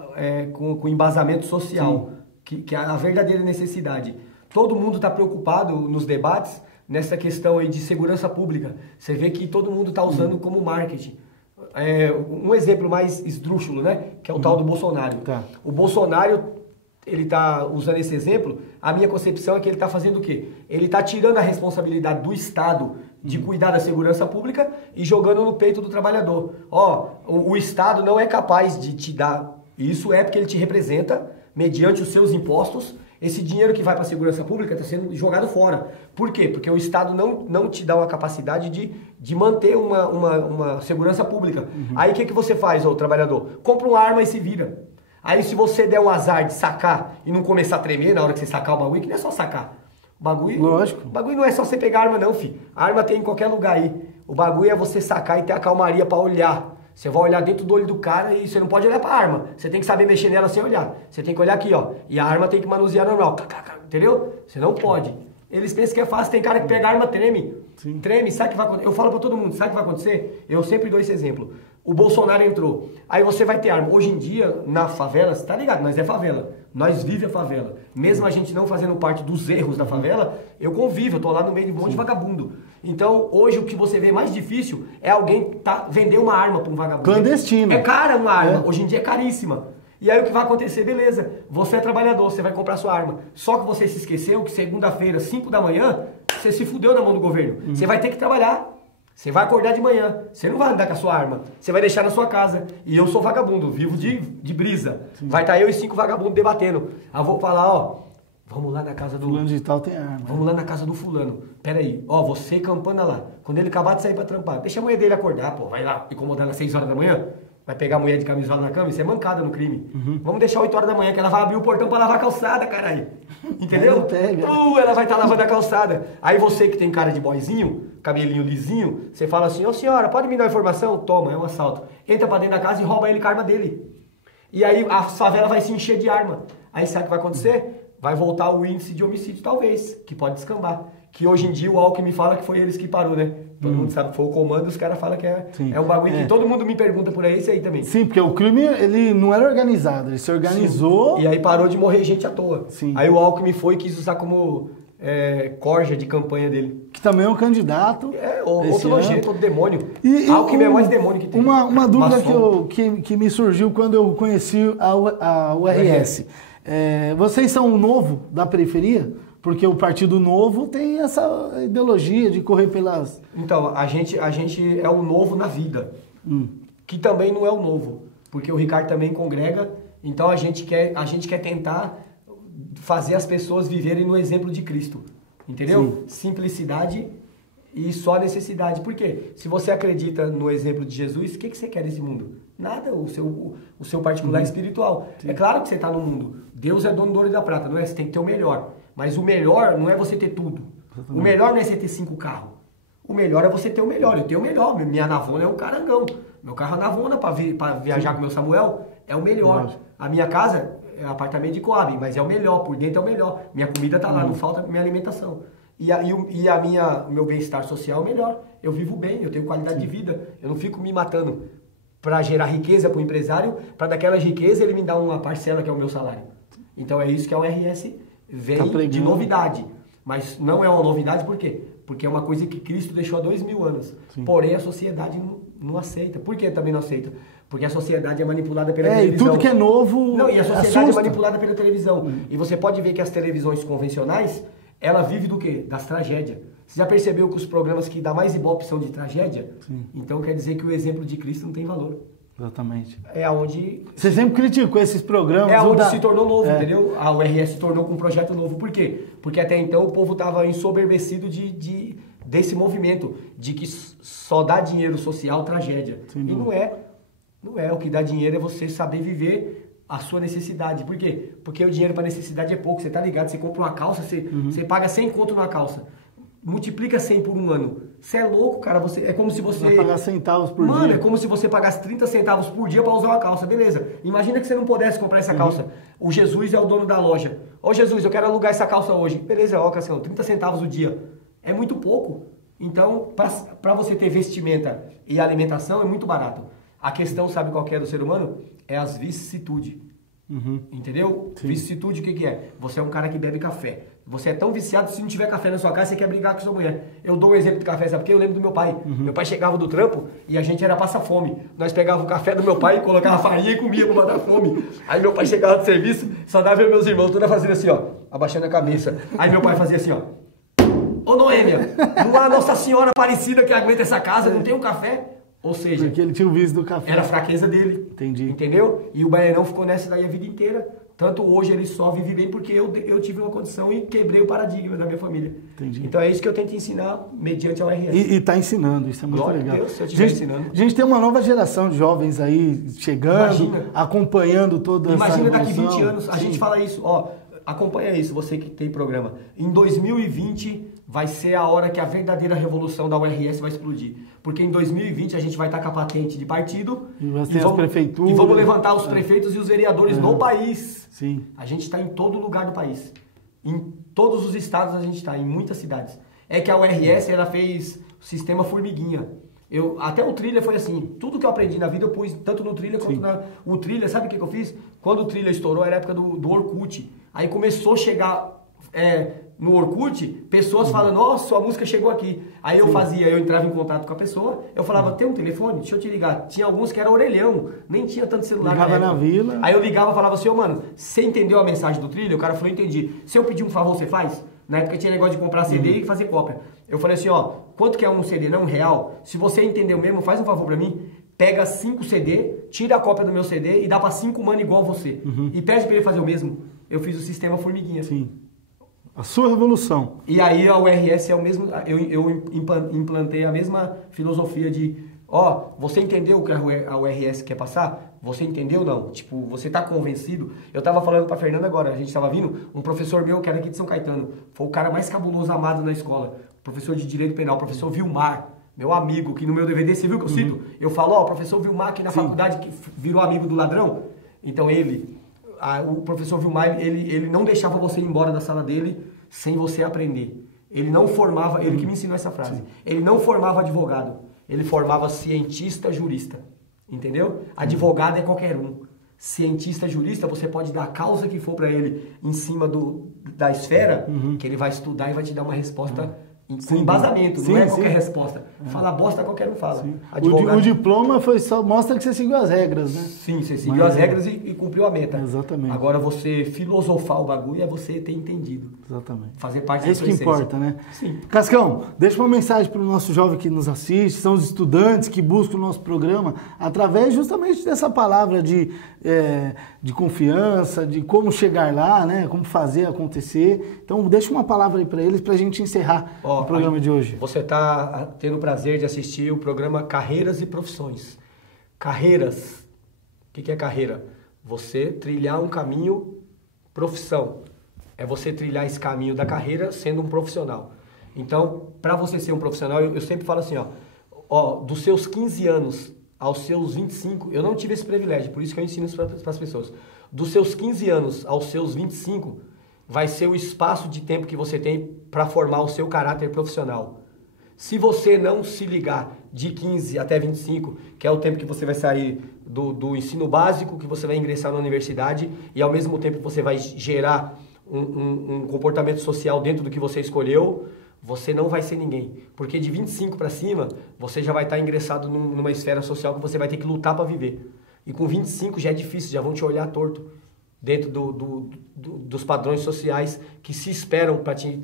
com embasamento social, que é a verdadeira necessidade. Todo mundo está preocupado nos debates nessa questão aí de segurança pública. Você vê que todo mundo está usando como marketing. Um exemplo mais esdrúxulo, né? Que é o tal do Bolsonaro. Tá. O Bolsonaro, ele está usando esse exemplo, a minha concepção é que ele está fazendo o quê? Ele está tirando a responsabilidade do Estado de cuidar da segurança pública e jogando no peito do trabalhador. O Estado não é capaz de te dar, isso é porque ele te representa, mediante os seus impostos, esse dinheiro que vai para a segurança pública está sendo jogado fora. Por quê? Porque o Estado não te dá uma capacidade de manter uma segurança pública. Aí o que você faz, ô trabalhador? Compra uma arma e se vira. Aí se você der um azar de sacar e não começar a tremer na hora que você sacar o bagulho, que não é só sacar. O bagulho, lógico. O bagulho não é só você pegar arma não, filho. A arma tem em qualquer lugar aí. O bagulho é você sacar e ter a calmaria para olhar. Você vai olhar dentro do olho do cara e você não pode olhar pra arma. Você tem que saber mexer nela sem olhar. Você tem que olhar aqui, ó. E a arma tem que manusear normal. Entendeu? Você não pode. Eles pensam que é fácil. Tem cara que pega a arma, treme. Sim. Treme. Sabe o que vai acontecer? Eu falo pra todo mundo. Sabe o que vai acontecer? Eu sempre dou esse exemplo. O Bolsonaro entrou. Aí você vai ter arma. Hoje em dia, na favela, você tá ligado? Nós é favela. Nós vive a favela. Mesmo a gente não fazendo parte dos erros da favela, eu convivo. Eu tô lá no meio de um monte de vagabundo. Então, hoje o que você vê mais difícil é alguém vender uma arma para um vagabundo. Clandestino. É cara uma arma. Hoje em dia é caríssima. E aí o que vai acontecer? Beleza, você é trabalhador, você vai comprar sua arma. Só que você se esqueceu que segunda-feira, 5 da manhã, você se fudeu na mão do governo. Você vai ter que trabalhar. Você vai acordar de manhã. Você não vai andar com a sua arma. Você vai deixar na sua casa. E eu sou vagabundo, vivo de brisa. Sim. Vai estar eu e 5 vagabundos debatendo. Aí eu vou falar, ó... Vamos lá na casa do... Fulano de tal tem arma. Vamos lá na casa do fulano. Pera aí. Ó, você campana lá. Quando ele acabar de sair pra trampar, deixa a mulher dele acordar, pô. Vai lá incomodar às 6 horas da manhã. Vai pegar a mulher de camisola na cama. Isso é mancada no crime. Vamos deixar 8 horas da manhã que ela vai abrir o portão pra lavar a calçada, caralho. Entendeu? Ela vai estar lavando a calçada. Aí você que tem cara de boyzinho, cabelinho lisinho, você fala assim, ô senhora, pode me dar informação? Toma, é um assalto. Entra pra dentro da casa e rouba ele com a arma dele. E aí a favela vai se encher de arma. Aí sabe o que vai acontecer? Vai voltar o índice de homicídio, talvez, que pode descambar. Que hoje em dia o Alckmin fala que foi eles que parou, né? Todo mundo sabe que foi o comando, os caras falam que é um bagulho que todo mundo me pergunta por aí, isso aí também. Sim, porque o crime, ele não era organizado, ele se organizou... Sim. E aí parou de morrer gente à toa. Sim. Aí o Alckmin foi e quis usar como corja de campanha dele. Que também é um candidato. Outro nojento, outro demônio. Alckmin é mais demônio que tem. Uma dúvida que me surgiu quando eu conheci a URS. Vocês são o novo da periferia? Porque o Partido Novo tem essa ideologia de correr pelas... Então, a gente é o novo na vida, que também não é o novo, porque o Ricardo também congrega, então a gente quer tentar fazer as pessoas viverem no exemplo de Cristo, entendeu? Sim. Simplicidade e só necessidade. Por quê? Se você acredita no exemplo de Jesus, o que você quer desse mundo? Nada, o seu particular espiritual. Sim. É claro que você está no mundo. Deus é dono do ouro e da prata, não é? Você tem que ter o melhor. Mas o melhor não é você ter tudo. Exatamente. O melhor não é você ter 5 carros. O melhor é você ter o melhor. Eu tenho o melhor. Minha navona é um carangão. Meu carro é navona para viajar com meu Samuel. É o melhor. Nossa. A minha casa é apartamento de Coab, mas é o melhor. Por dentro é o melhor. Minha comida está lá, não falta minha alimentação. E o meu bem-estar social é o melhor. Eu vivo bem, eu tenho qualidade de vida. Eu não fico me matando para gerar riqueza para o empresário, para daquela riqueza ele me dar uma parcela que é o meu salário. Então é isso que a URS vem de novidade. Mas não é uma novidade por quê? Porque é uma coisa que Cristo deixou há 2000 anos. Sim. Porém a sociedade não aceita. Por que também não aceita? Porque a sociedade é manipulada pela televisão. E tudo que é novo não, e a sociedade é manipulada pela televisão. E você pode ver que as televisões convencionais, ela vive do quê? Das tragédias. Você já percebeu que os programas que dá mais ibope são de tragédia? Sim. Então quer dizer que o exemplo de Cristo não tem valor. Exatamente. É aonde... Você sempre criticou esses programas. É onde se tornou novo, entendeu? A URS se tornou com um projeto novo. Por quê? Porque até então o povo estava ensoberbecido desse movimento, de que só dá dinheiro social tragédia. Sim, e não é. Não é. O que dá dinheiro é você saber viver a sua necessidade. Por quê? Porque o dinheiro para necessidade é pouco. Você tá ligado? Você compra uma calça, você paga 100 conto numa calça. Multiplica 100 por um ano. Você é louco, cara. É como se você... Vai pagar centavos por dia. Mano, é como se você pagasse 30 centavos por dia para usar uma calça. Beleza. Imagina que você não pudesse comprar essa calça. O Jesus é o dono da loja. Ô Jesus, eu quero alugar essa calça hoje. Beleza, ó, Cassião, 30 centavos o dia. É muito pouco. Então, para você ter vestimenta e alimentação, é muito barato. A questão, sabe qual que é do ser humano? É as vicissitudes. Entendeu? Sim. Vicissitude, o que é? Você é um cara que bebe café. Você é tão viciado, se não tiver café na sua casa, você quer brigar com sua mulher. Eu dou um exemplo de café, sabe porque eu lembro do meu pai. Meu pai chegava do trampo e a gente era passar fome. Nós pegávamos o café do meu pai, colocava farinha e comia pra matar fome. Aí meu pai chegava do serviço, só dava ver meus irmãos, toda fazendo assim, ó, abaixando a cabeça. Aí meu pai fazia assim, ó. Ô Noêmia, não há Nossa Senhora Aparecida que aguenta essa casa, não tem um café? Ou seja, porque ele tinha o vício do café. Era a fraqueza dele. Entendi. Entendeu? E o baianão ficou nessa daí a vida inteira. tanto hoje ele só vive bem porque eu tive uma condição e quebrei o paradigma da minha família. Entendi. Então é isso que eu tento ensinar mediante a URS. E está ensinando, isso é muito Glória legal. a Deus, se eu estiver ensinando. A gente tem uma nova geração de jovens aí chegando, Imagina. acompanhando toda essa Imagina daqui evolução. 20 anos, a gente fala isso, ó, acompanha isso, você que tem programa. Em 2020 vai ser a hora que a verdadeira revolução da URS vai explodir. Porque em 2020 a gente vai estar com a patente de partido E vai ter as prefeituras. e vamos levantar os prefeitos e os vereadores no país. Sim. A gente está em todo lugar do país. Em todos os estados a gente está, em muitas cidades. É que a URS, ela fez o sistema formiguinha. Até o Trilha foi assim, tudo que eu aprendi na vida eu pus tanto no Trilha quanto o Trilha, sabe o que eu fiz? Quando o Trilha estourou, era a época do Orkut. Aí começou a chegar no Orkut, pessoas falando, ó, sua música chegou aqui. Aí eu entrava em contato com a pessoa, eu falava, tem um telefone? Deixa eu te ligar. Tinha alguns que era orelhão, nem tinha tanto celular. Ligava na vila. Aí eu ligava e falava assim, ô mano, você entendeu a mensagem do Trilha? O cara falou, entendi. Se eu pedir um favor, você faz? Na época tinha negócio de comprar CD e fazer cópia. Eu falei assim, ó, quanto que é um CD? Não, R$1. Se você entendeu mesmo, faz um favor pra mim, pega 5 CD, tira a cópia do meu CD e dá pra 5 mano igual você. E pede pra ele fazer o mesmo. Eu fiz o sistema formiguinha. Sim. A sua revolução. E aí a URS é o mesmo, eu implantei a mesma filosofia de, ó, você entendeu o que a URS quer passar? Você entendeu não? Tipo, você tá convencido? Eu tava falando pra Fernanda agora, a gente tava vindo, um professor meu que era aqui de São Caetano, foi o cara mais cabuloso amado na escola, professor de Direito Penal, professor Vilmar, meu amigo, que no meu DVD, você viu que eu cito? Eu falo, ó, o professor Vilmar aqui na faculdade que virou amigo do ladrão. Então o professor Vilmar, ele não deixava você ir embora da sala dele sem você aprender. Ele não formava, ele que me ensinou essa frase, ele não formava advogado, ele formava cientista jurista, entendeu? Advogado é qualquer um. Cientista jurista, você pode dar a causa que for para ele em cima da esfera, que ele vai estudar e vai te dar uma resposta com embasamento, não é qualquer resposta. Fala bosta, qualquer um fala. O diploma foi só mostra que você seguiu as regras, né? Sim, você seguiu as regras e cumpriu a meta. Exatamente. Agora você filosofar o bagulho é você ter entendido. Exatamente. Fazer parte É isso que importa, né? Sim. Cascão, deixa uma mensagem para o nosso jovem que nos assiste, são os estudantes que buscam o nosso programa através justamente dessa palavra de confiança, de como chegar lá, né? Como fazer acontecer. Então, deixa uma palavra aí para eles para a gente encerrar o programa de hoje. Você está tendo o prazer de assistir o programa Carreiras e Profissões. Carreiras. O que é carreira? Você trilhar um caminho, profissão. É você trilhar esse caminho da carreira sendo um profissional. Então, para você ser um profissional, eu sempre falo assim, ó, dos seus 15 anos aos seus 25, eu não tive esse privilégio, por isso que eu ensino isso para as pessoas. Dos seus 15 anos aos seus 25, vai ser o espaço de tempo que você tem para formar o seu caráter profissional. Se você não se ligar de 15 até 25, que é o tempo que você vai sair do ensino básico, que você vai ingressar na universidade e ao mesmo tempo você vai gerar um comportamento social dentro do que você escolheu, você não vai ser ninguém. Porque de 25 para cima, você já vai estar ingressado numa esfera social que você vai ter que lutar para viver. E com 25 já é difícil, já vão te olhar torto dentro dos padrões sociais que se esperam para te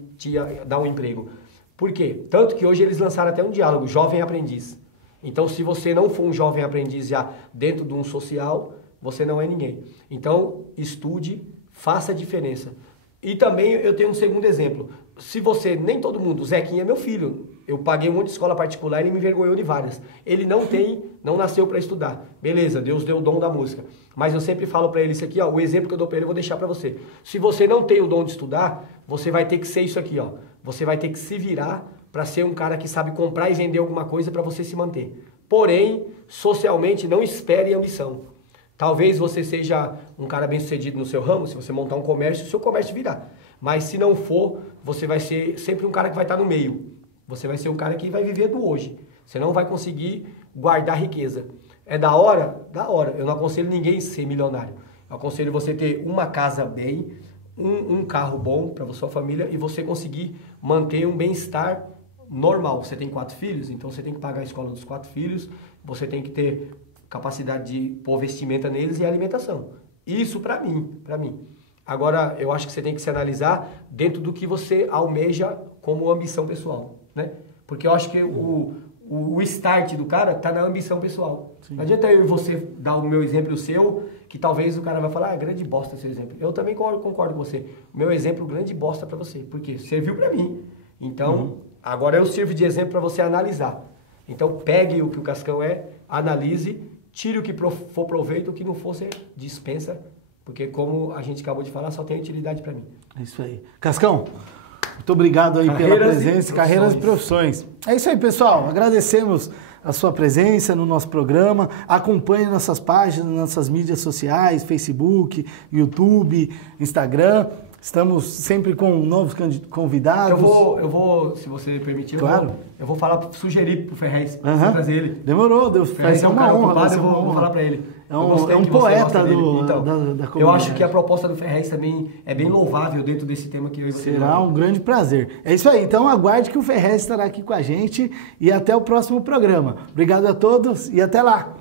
dar um emprego. Por quê? Tanto que hoje eles lançaram até um diálogo, jovem aprendiz. Então, se você não for um jovem aprendiz já dentro de um social, você não é ninguém. Então, estude, faça a diferença. E também eu tenho um segundo exemplo. Se você, nem todo mundo, o Zequinha é meu filho. Eu paguei um monte de escola particular e ele me envergonhou de várias. Ele não nasceu para estudar. Beleza, Deus deu o dom da música. Mas eu sempre falo para ele isso aqui, ó, o exemplo que eu dou para ele eu vou deixar para você. Se você não tem o dom de estudar, você vai ter que ser isso aqui, ó. Você vai ter que se virar para ser um cara que sabe comprar e vender alguma coisa para você se manter. Porém, socialmente, não espere ambição. Talvez você seja um cara bem sucedido no seu ramo, se você montar um comércio, o seu comércio virar. Mas se não for, você vai ser sempre um cara que vai estar no meio. Você vai ser um cara que vai viver do hoje. Você não vai conseguir guardar riqueza. É da hora? Da hora. Eu não aconselho ninguém a ser milionário. Eu aconselho você ter uma casa bem, um carro bom para a sua família e você conseguir manter um bem-estar normal. Você tem 4 filhos, então você tem que pagar a escola dos 4 filhos, você tem que ter capacidade de pôr vestimenta neles e alimentação. Isso para mim. Agora, eu acho que você tem que se analisar dentro do que você almeja como ambição pessoal, né? Porque eu acho que o o start do cara tá na ambição pessoal. Sim. Não adianta eu e você dar o meu exemplo e o seu, que talvez o cara vai falar, grande bosta seu exemplo. Eu também concordo com você. O meu exemplo, grande bosta para você. Por quê? Serviu para mim. Então, agora eu sirvo de exemplo para você analisar. Então, pegue o que o Cascão é, analise, tire o que for proveito, o que não for, você dispensa. Porque como a gente acabou de falar, só tem utilidade para mim. É isso aí. Cascão, muito obrigado aí pela presença, Carreiras e Profissões. É isso aí, pessoal. Agradecemos a sua presença no nosso programa. Acompanhe nossas páginas, nossas mídias sociais, Facebook, YouTube, Instagram. Estamos sempre com novos convidados. Eu vou, se você permitir, claro. eu vou sugerir pro Ferrez, trazer ele. Demorou, Deus. Vai ser uma honra. Eu vou falar para ele. É um poeta da comunidade. Eu acho que a proposta do Ferrez também é bem louvável dentro desse tema que eu e você. Será um grande prazer. É isso aí. Então aguarde que o Ferrez estará aqui com a gente e até o próximo programa. Obrigado a todos e até lá.